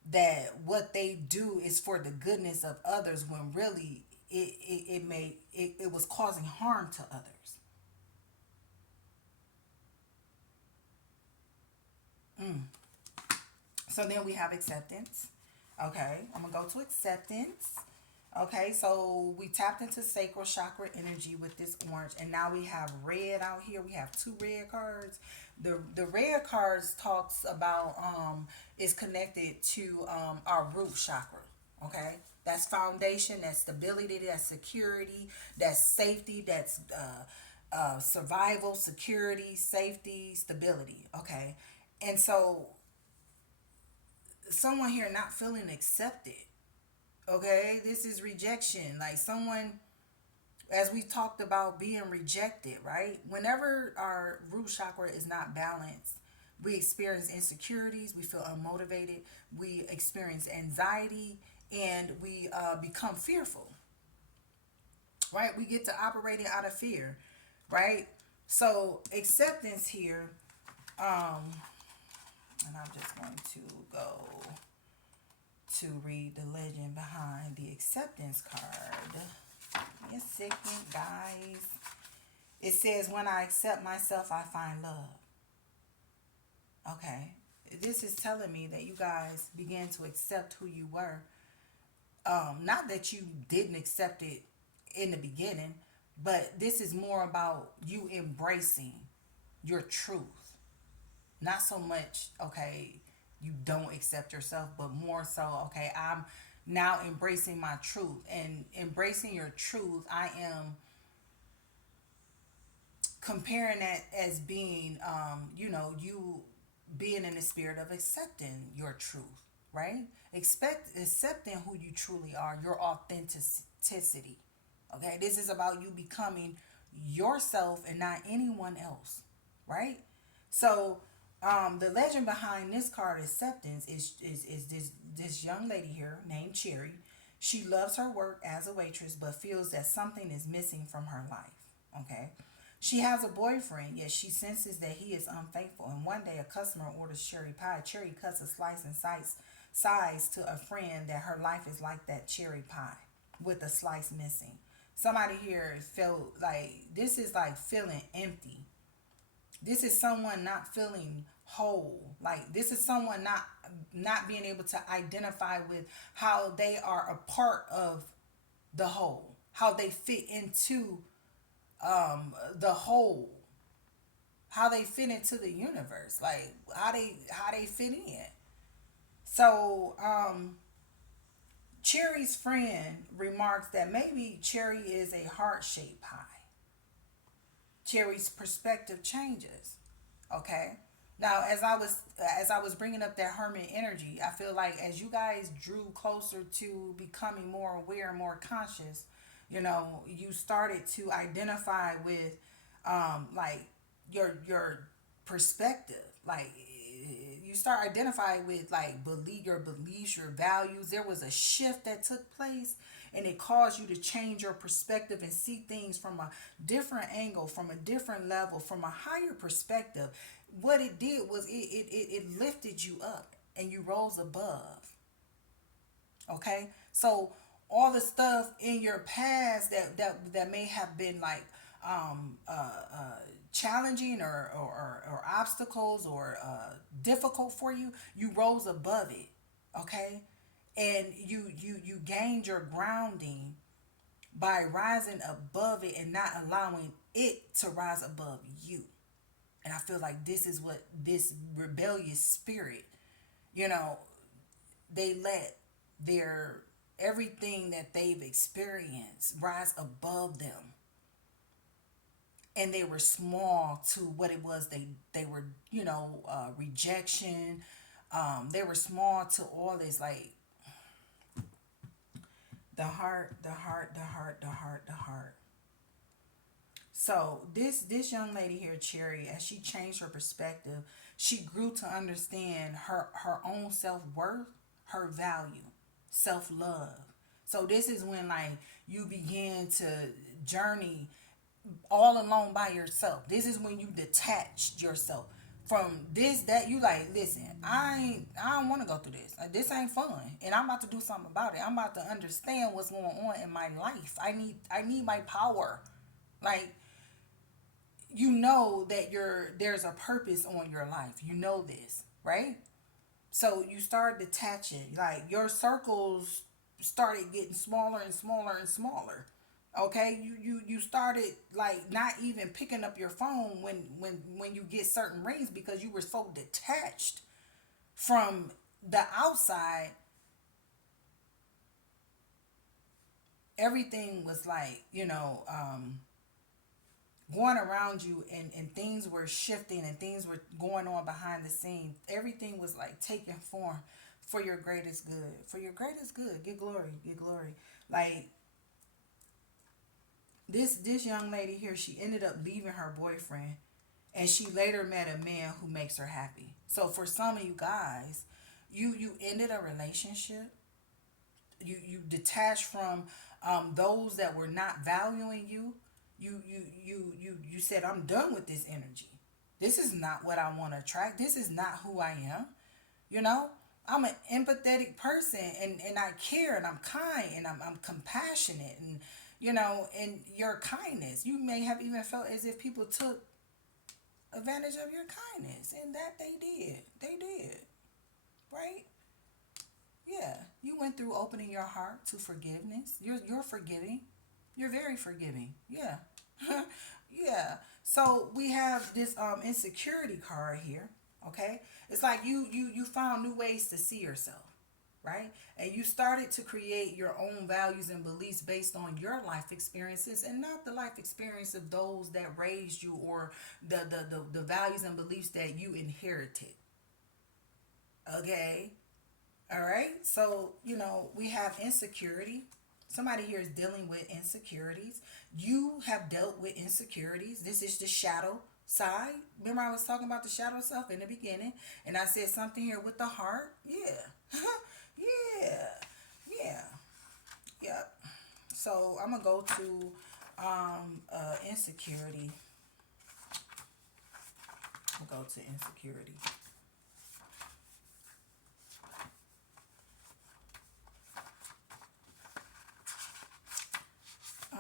that what they do is for the goodness of others when really it was causing harm to others. Mm. So then we have acceptance. Okay, I'm gonna go to acceptance. Okay, so we tapped into sacral chakra energy with this orange, and now we have red out here. We have two red cards. The red cards talks about is connected to our root chakra. Okay, that's foundation, that's stability, that's security, that's safety, that's survival, security, safety, stability. Okay, and so someone here not feeling accepted. Okay, this is rejection. Like someone, as we talked about being rejected, right? Whenever our root chakra is not balanced, we experience insecurities, we feel unmotivated, we experience anxiety, and we become fearful, right? We get to operating out of fear, right? So acceptance here, um, and I'm just going to go to read the legend behind the acceptance card. Give me a second, guys. It says, when I accept myself, I find love. Okay. This is telling me that you guys began to accept who you were. Not that you didn't accept it in the beginning, but this is more about you embracing your truth. Not so much, okay, you don't accept yourself, but more so, okay, I'm now embracing my truth. And embracing your truth, I am comparing that as being, you being in the spirit of accepting your truth, right? Accepting who you truly are, your authenticity. Okay, this is about you becoming yourself and not anyone else, right? So, the legend behind this card, acceptance, is this young lady here named Cherry. She loves her work as a waitress, but feels that something is missing from her life. Okay, she has a boyfriend, yet she senses that he is unfaithful. And one day, a customer orders cherry pie. Cherry cuts a slice and size to a friend that her life is like that cherry pie with a slice missing. Somebody here felt like this is like feeling empty. This is someone not feeling whole. Like this is someone not being able to identify with how they are a part of the whole, how they fit into the whole, how they fit into the universe, like how they fit in. So Cherry's friend remarks that maybe Cherry is a heart-shaped pie. Cherry's perspective changes. Okay. Now, as I was bringing up that hermit energy, I feel like as you guys drew closer to becoming more aware, more conscious, you started to identify with, like your perspective, like you start identifying with like your beliefs, your values. There was a shift that took place, and it caused you to change your perspective and see things from a different angle, from a different level, from a higher perspective. What it did was it lifted you up and you rose above. Okay, so all the stuff in your past that may have been like um uh, uh challenging or obstacles or difficult for you, you rose above it. Okay, and you gained your grounding by rising above it and not allowing it to rise above you. And I feel like this is what this rebellious spirit, you know, they let their everything that they've experienced rise above them, and they were small to what it was they were, rejection. They were small to all this, like the heart. So this young lady here, Cherry, as she changed her perspective, she grew to understand her own self worth, her value, self love. So this is when, like, you begin to journey all alone by yourself. This is when you detached yourself from this, that you like, listen, I don't want to go through this. This ain't fun. And I'm about to do something about it. I'm about to understand what's going on in my life. I need my power. Like, you know that there's a purpose on your life. You know this, right? So you start detaching. Like, your circles started getting smaller and smaller and smaller. Okay, you started, like, not even picking up your phone when you get certain rings, because you were so detached from the outside. Everything was like, going around you, and things were shifting and things were going on behind the scene. Everything was like taking form for your greatest good. For your greatest good. Get glory. Get glory. Like, this young lady here, she ended up leaving her boyfriend, and she later met a man who makes her happy. So for some of you guys, you ended a relationship. You detached from those that were not valuing you. You said, I'm done with this energy. This is not what I want to attract. This is not who I am. You know, I'm an empathetic person, and I care, and I'm kind, and I'm compassionate, and your kindness. You may have even felt as if people took advantage of your kindness, and that they did. They did. Right? Yeah. You went through opening your heart to forgiveness. You're forgiving. You're very forgiving. Yeah. Yeah. So we have this insecurity card here. Okay? It's like you found new ways to see yourself, right? And you started to create your own values and beliefs based on your life experiences, and not the life experience of those that raised you, or the values and beliefs that you inherited. Okay? All right. So, we have insecurity. Somebody here is dealing with insecurities. You have dealt with insecurities. This is the shadow side. Remember, I was talking about the shadow self in the beginning, and I said something here with the heart. Yeah. Yeah. Yeah. Yep. So, I'm going to go to insecurity. I'll go to insecurity.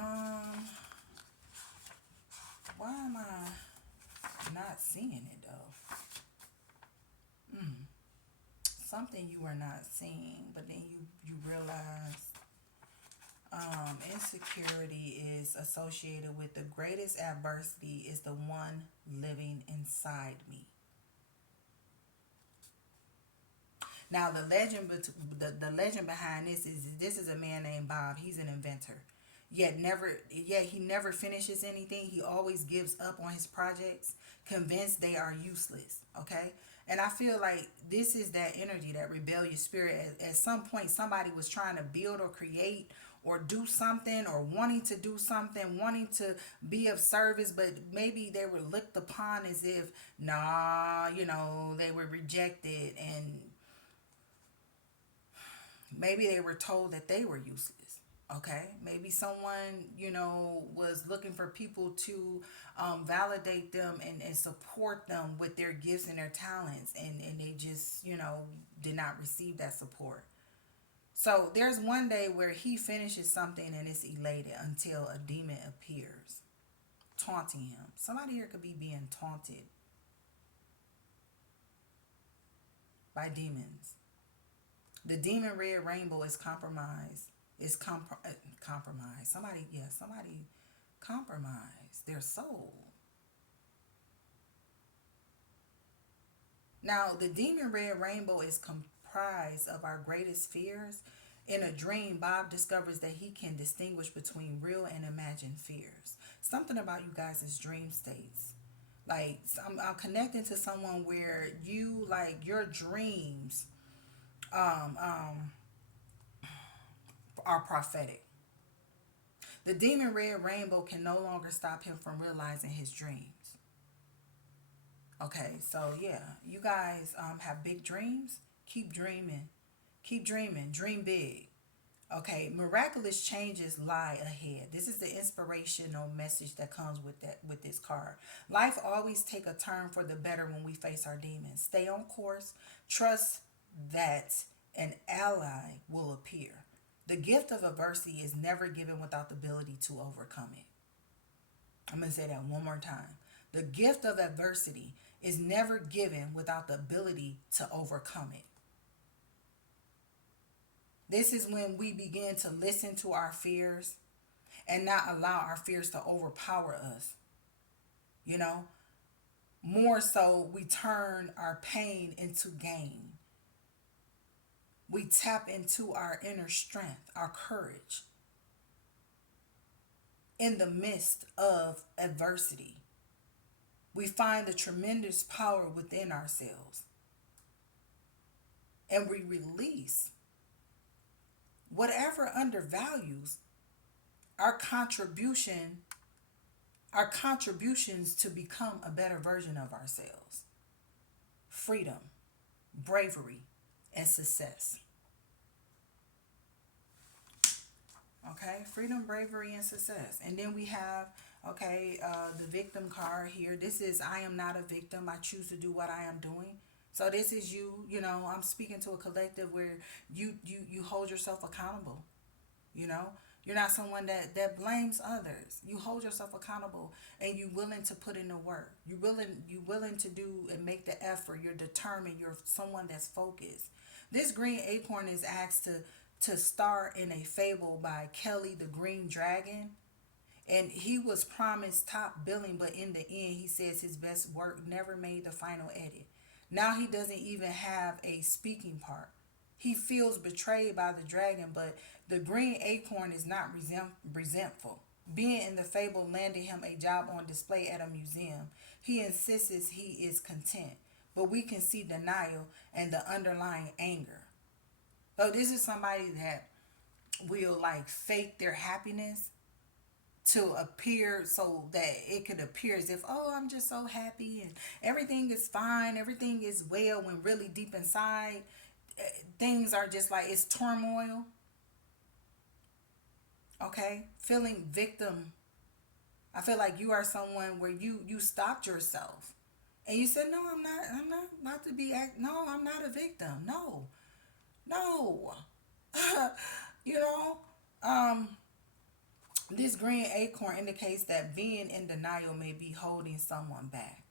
Um, why am I not seeing it though? Something you are not seeing, but then you realize insecurity is associated with the greatest adversity is the one living inside me. Now the legend behind this is a man named Bob. He's an inventor. Yet he never finishes anything. He always gives up on his projects, convinced they are useless. Okay? And I feel like this is that energy, that rebellious spirit. At some point, somebody was trying to build or create or do something, or wanting to do something, wanting to be of service, but maybe they were looked upon as if, nah, they were rejected, and maybe they were told that they were useless. Okay, maybe someone was looking for people to validate them, and support them with their gifts and their talents, and they just did not receive that support. So there's one day where he finishes something and is elated until a demon appears, taunting him. Somebody here could be being taunted by demons. The demon red rainbow is compromise. Is compromise. Somebody compromise their soul. Now, the demon red rainbow is comprised of our greatest fears. In a dream, Bob discovers that he can distinguish between real and imagined fears. Something about you guys' dream states. Like, I'm connecting to someone where you, like, your dreams um, um, are prophetic. The demon red rainbow can no longer stop him from realizing his dreams. Okay, so yeah, you guys have big dreams. Keep dreaming. Keep dreaming. Dream big. Okay, miraculous changes lie ahead. This is the inspirational message that comes with this card. Life always take a turn for the better when we face our demons. Stay on course. Trust that an ally will appear. The gift of adversity is never given without the ability to overcome it. I'm going to say that one more time. The gift of adversity is never given without the ability to overcome it. This is when we begin to listen to our fears and not allow our fears to overpower us. You know, more so, we turn our pain into gain. We tap into our inner strength, our courage in the midst of adversity. We find the tremendous power within ourselves and we release whatever undervalues our contributions to become a better version of ourselves. Freedom, bravery, and success. Okay, freedom, bravery, and success. And then we have, the victim card here. This is, I am not a victim. I choose to do what I am doing. So this is you, I'm speaking to a collective where you hold yourself accountable. You're not someone that blames others. You hold yourself accountable and you're willing to put in the work. You're willing to do and make the effort. You're determined. You're someone that's focused. This green acorn is asked to star in a fable by Kelly the Green Dragon. And he was promised top billing, but in the end, he says his best work never made the final edit. Now he doesn't even have a speaking part. He feels betrayed by the dragon, but the green acorn is not resentful. Being in the fable landed him a job on display at a museum. He insists he is content, but we can see denial and the underlying anger. So this is somebody that will like fake their happiness to appear so that it could appear as if, oh, I'm just so happy and everything is fine, everything is well, when really deep inside things are just like it's turmoil. Okay, feeling victim. I feel like you are someone where you stopped yourself and you said, no, I'm not to be no, I'm not a victim. No. you know This green acorn indicates that being in denial may be holding someone back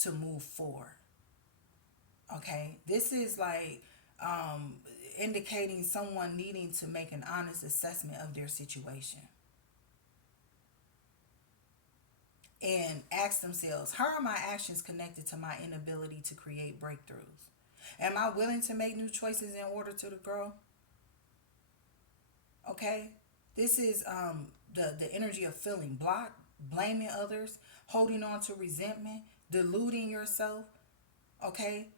to move forward. Okay, this is like indicating someone needing to make an honest assessment of their situation and ask themselves, how are my actions connected to my inability to create breakthroughs? Am I willing to make new choices in order to grow? Okay, this is the energy of feeling blocked, blaming others, holding on to resentment, deluding yourself. Okay,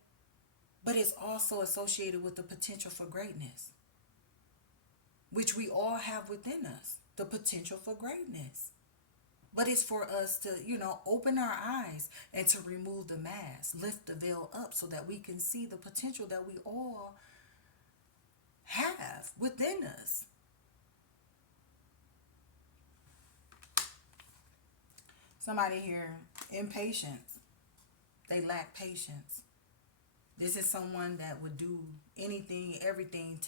but it's also associated with the potential for greatness, which we all have within us, the potential for greatness. But it's for us to, open our eyes and to remove the mask, lift the veil up so that we can see the potential that we all have within us. Somebody here, impatience. They lack patience. This is someone that would do anything, everything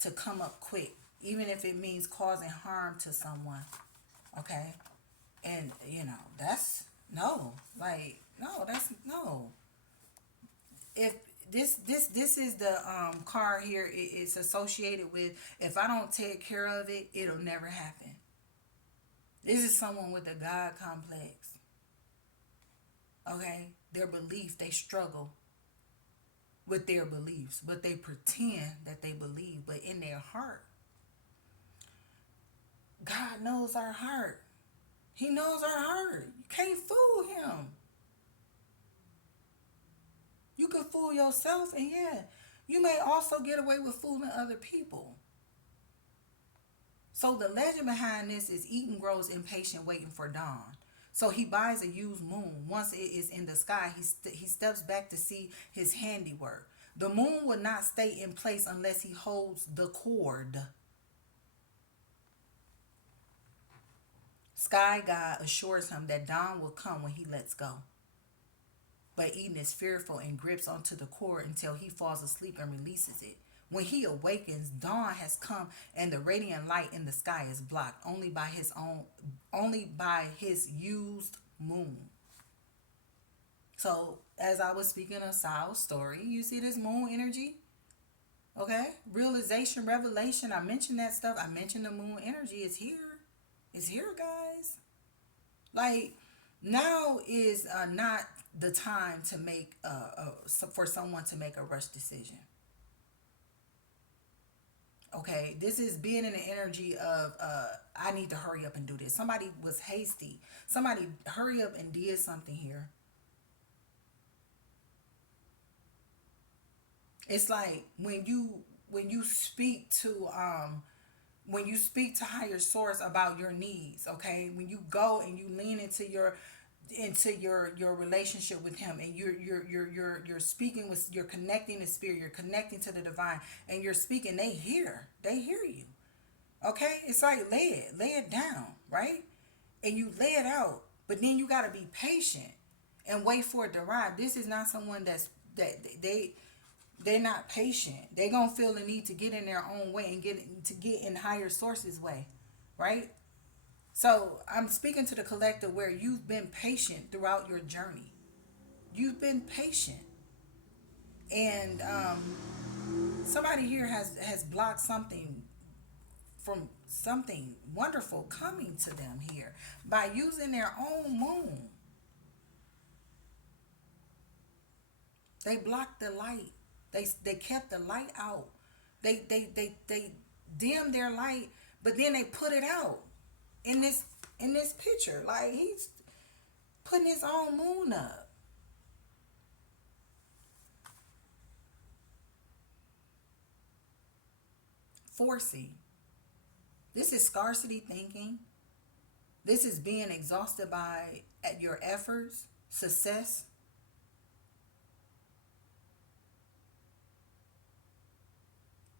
to come up quick, even if it means causing harm to someone. Okay? And, that's no. Like, no, that's no. If This is the card here. It's associated with, if I don't take care of it, it'll never happen. This is someone with a God complex. Okay? Their belief, they struggle with their beliefs, but they pretend that they believe, but in their heart, God knows our heart. He knows our heart. You can't fool him. You can fool yourself, and yeah, you may also get away with fooling other people. So the legend behind this is Eden grows impatient waiting for dawn. So he buys a used moon. Once it is in the sky, he steps back to see his handiwork. The moon will not stay in place unless he holds the cord. Sky God assures him that dawn will come when he lets go. But Eden is fearful and grips onto the cord until he falls asleep and releases it. When he awakens, dawn has come and the radiant light in the sky is blocked only by his used moon. So, as I was speaking of Saul's story, you see this moon energy? Okay? Realization, revelation. I mentioned that stuff. I mentioned the moon energy is here. It's here, guys. Like, now is not the time to make for someone to make a rush decision. Okay, this is being in the energy of I need to hurry up and do this. Somebody was hasty. Somebody hurry up and did something here. It's like when you speak to higher source about your needs, okay? When you go and you lean into your relationship with him, and you're speaking with, you're connecting the spirit, you're connecting to the divine, and you're speaking, they hear you. Okay? It's like lay it down, right? And you lay it out, but then you got to be patient and wait for it to arrive. This is not someone they're not patient. They're going to feel the need to get in their own way and get in higher sources way, right? So I'm speaking to the collective where you've been patient throughout your journey. You've been patient. And somebody here has blocked something from something wonderful coming to them here by using their own moon. They blocked the light. They kept the light out. They dimmed their light, but then they put it out in this picture. Like, he's putting his own moon up. Forcing. This is scarcity thinking. This is being exhausted by at your efforts, success.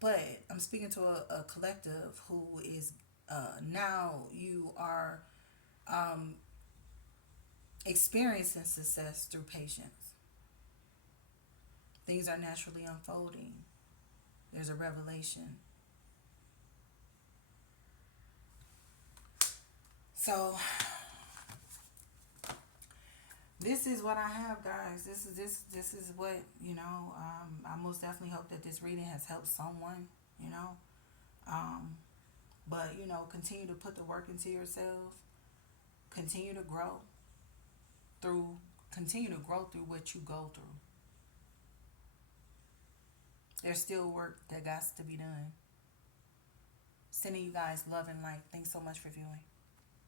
But I'm speaking to a collective who is now you are experiencing success through patience. Things are naturally unfolding. There's a revelation. So this is what I have, guys. This is what, I most definitely hope that this reading has helped someone. Um, but continue to put the work into yourself. Continue to grow through. Continue to grow through what you go through. There's still work that got to be done. Sending you guys love and light. Thanks so much for viewing.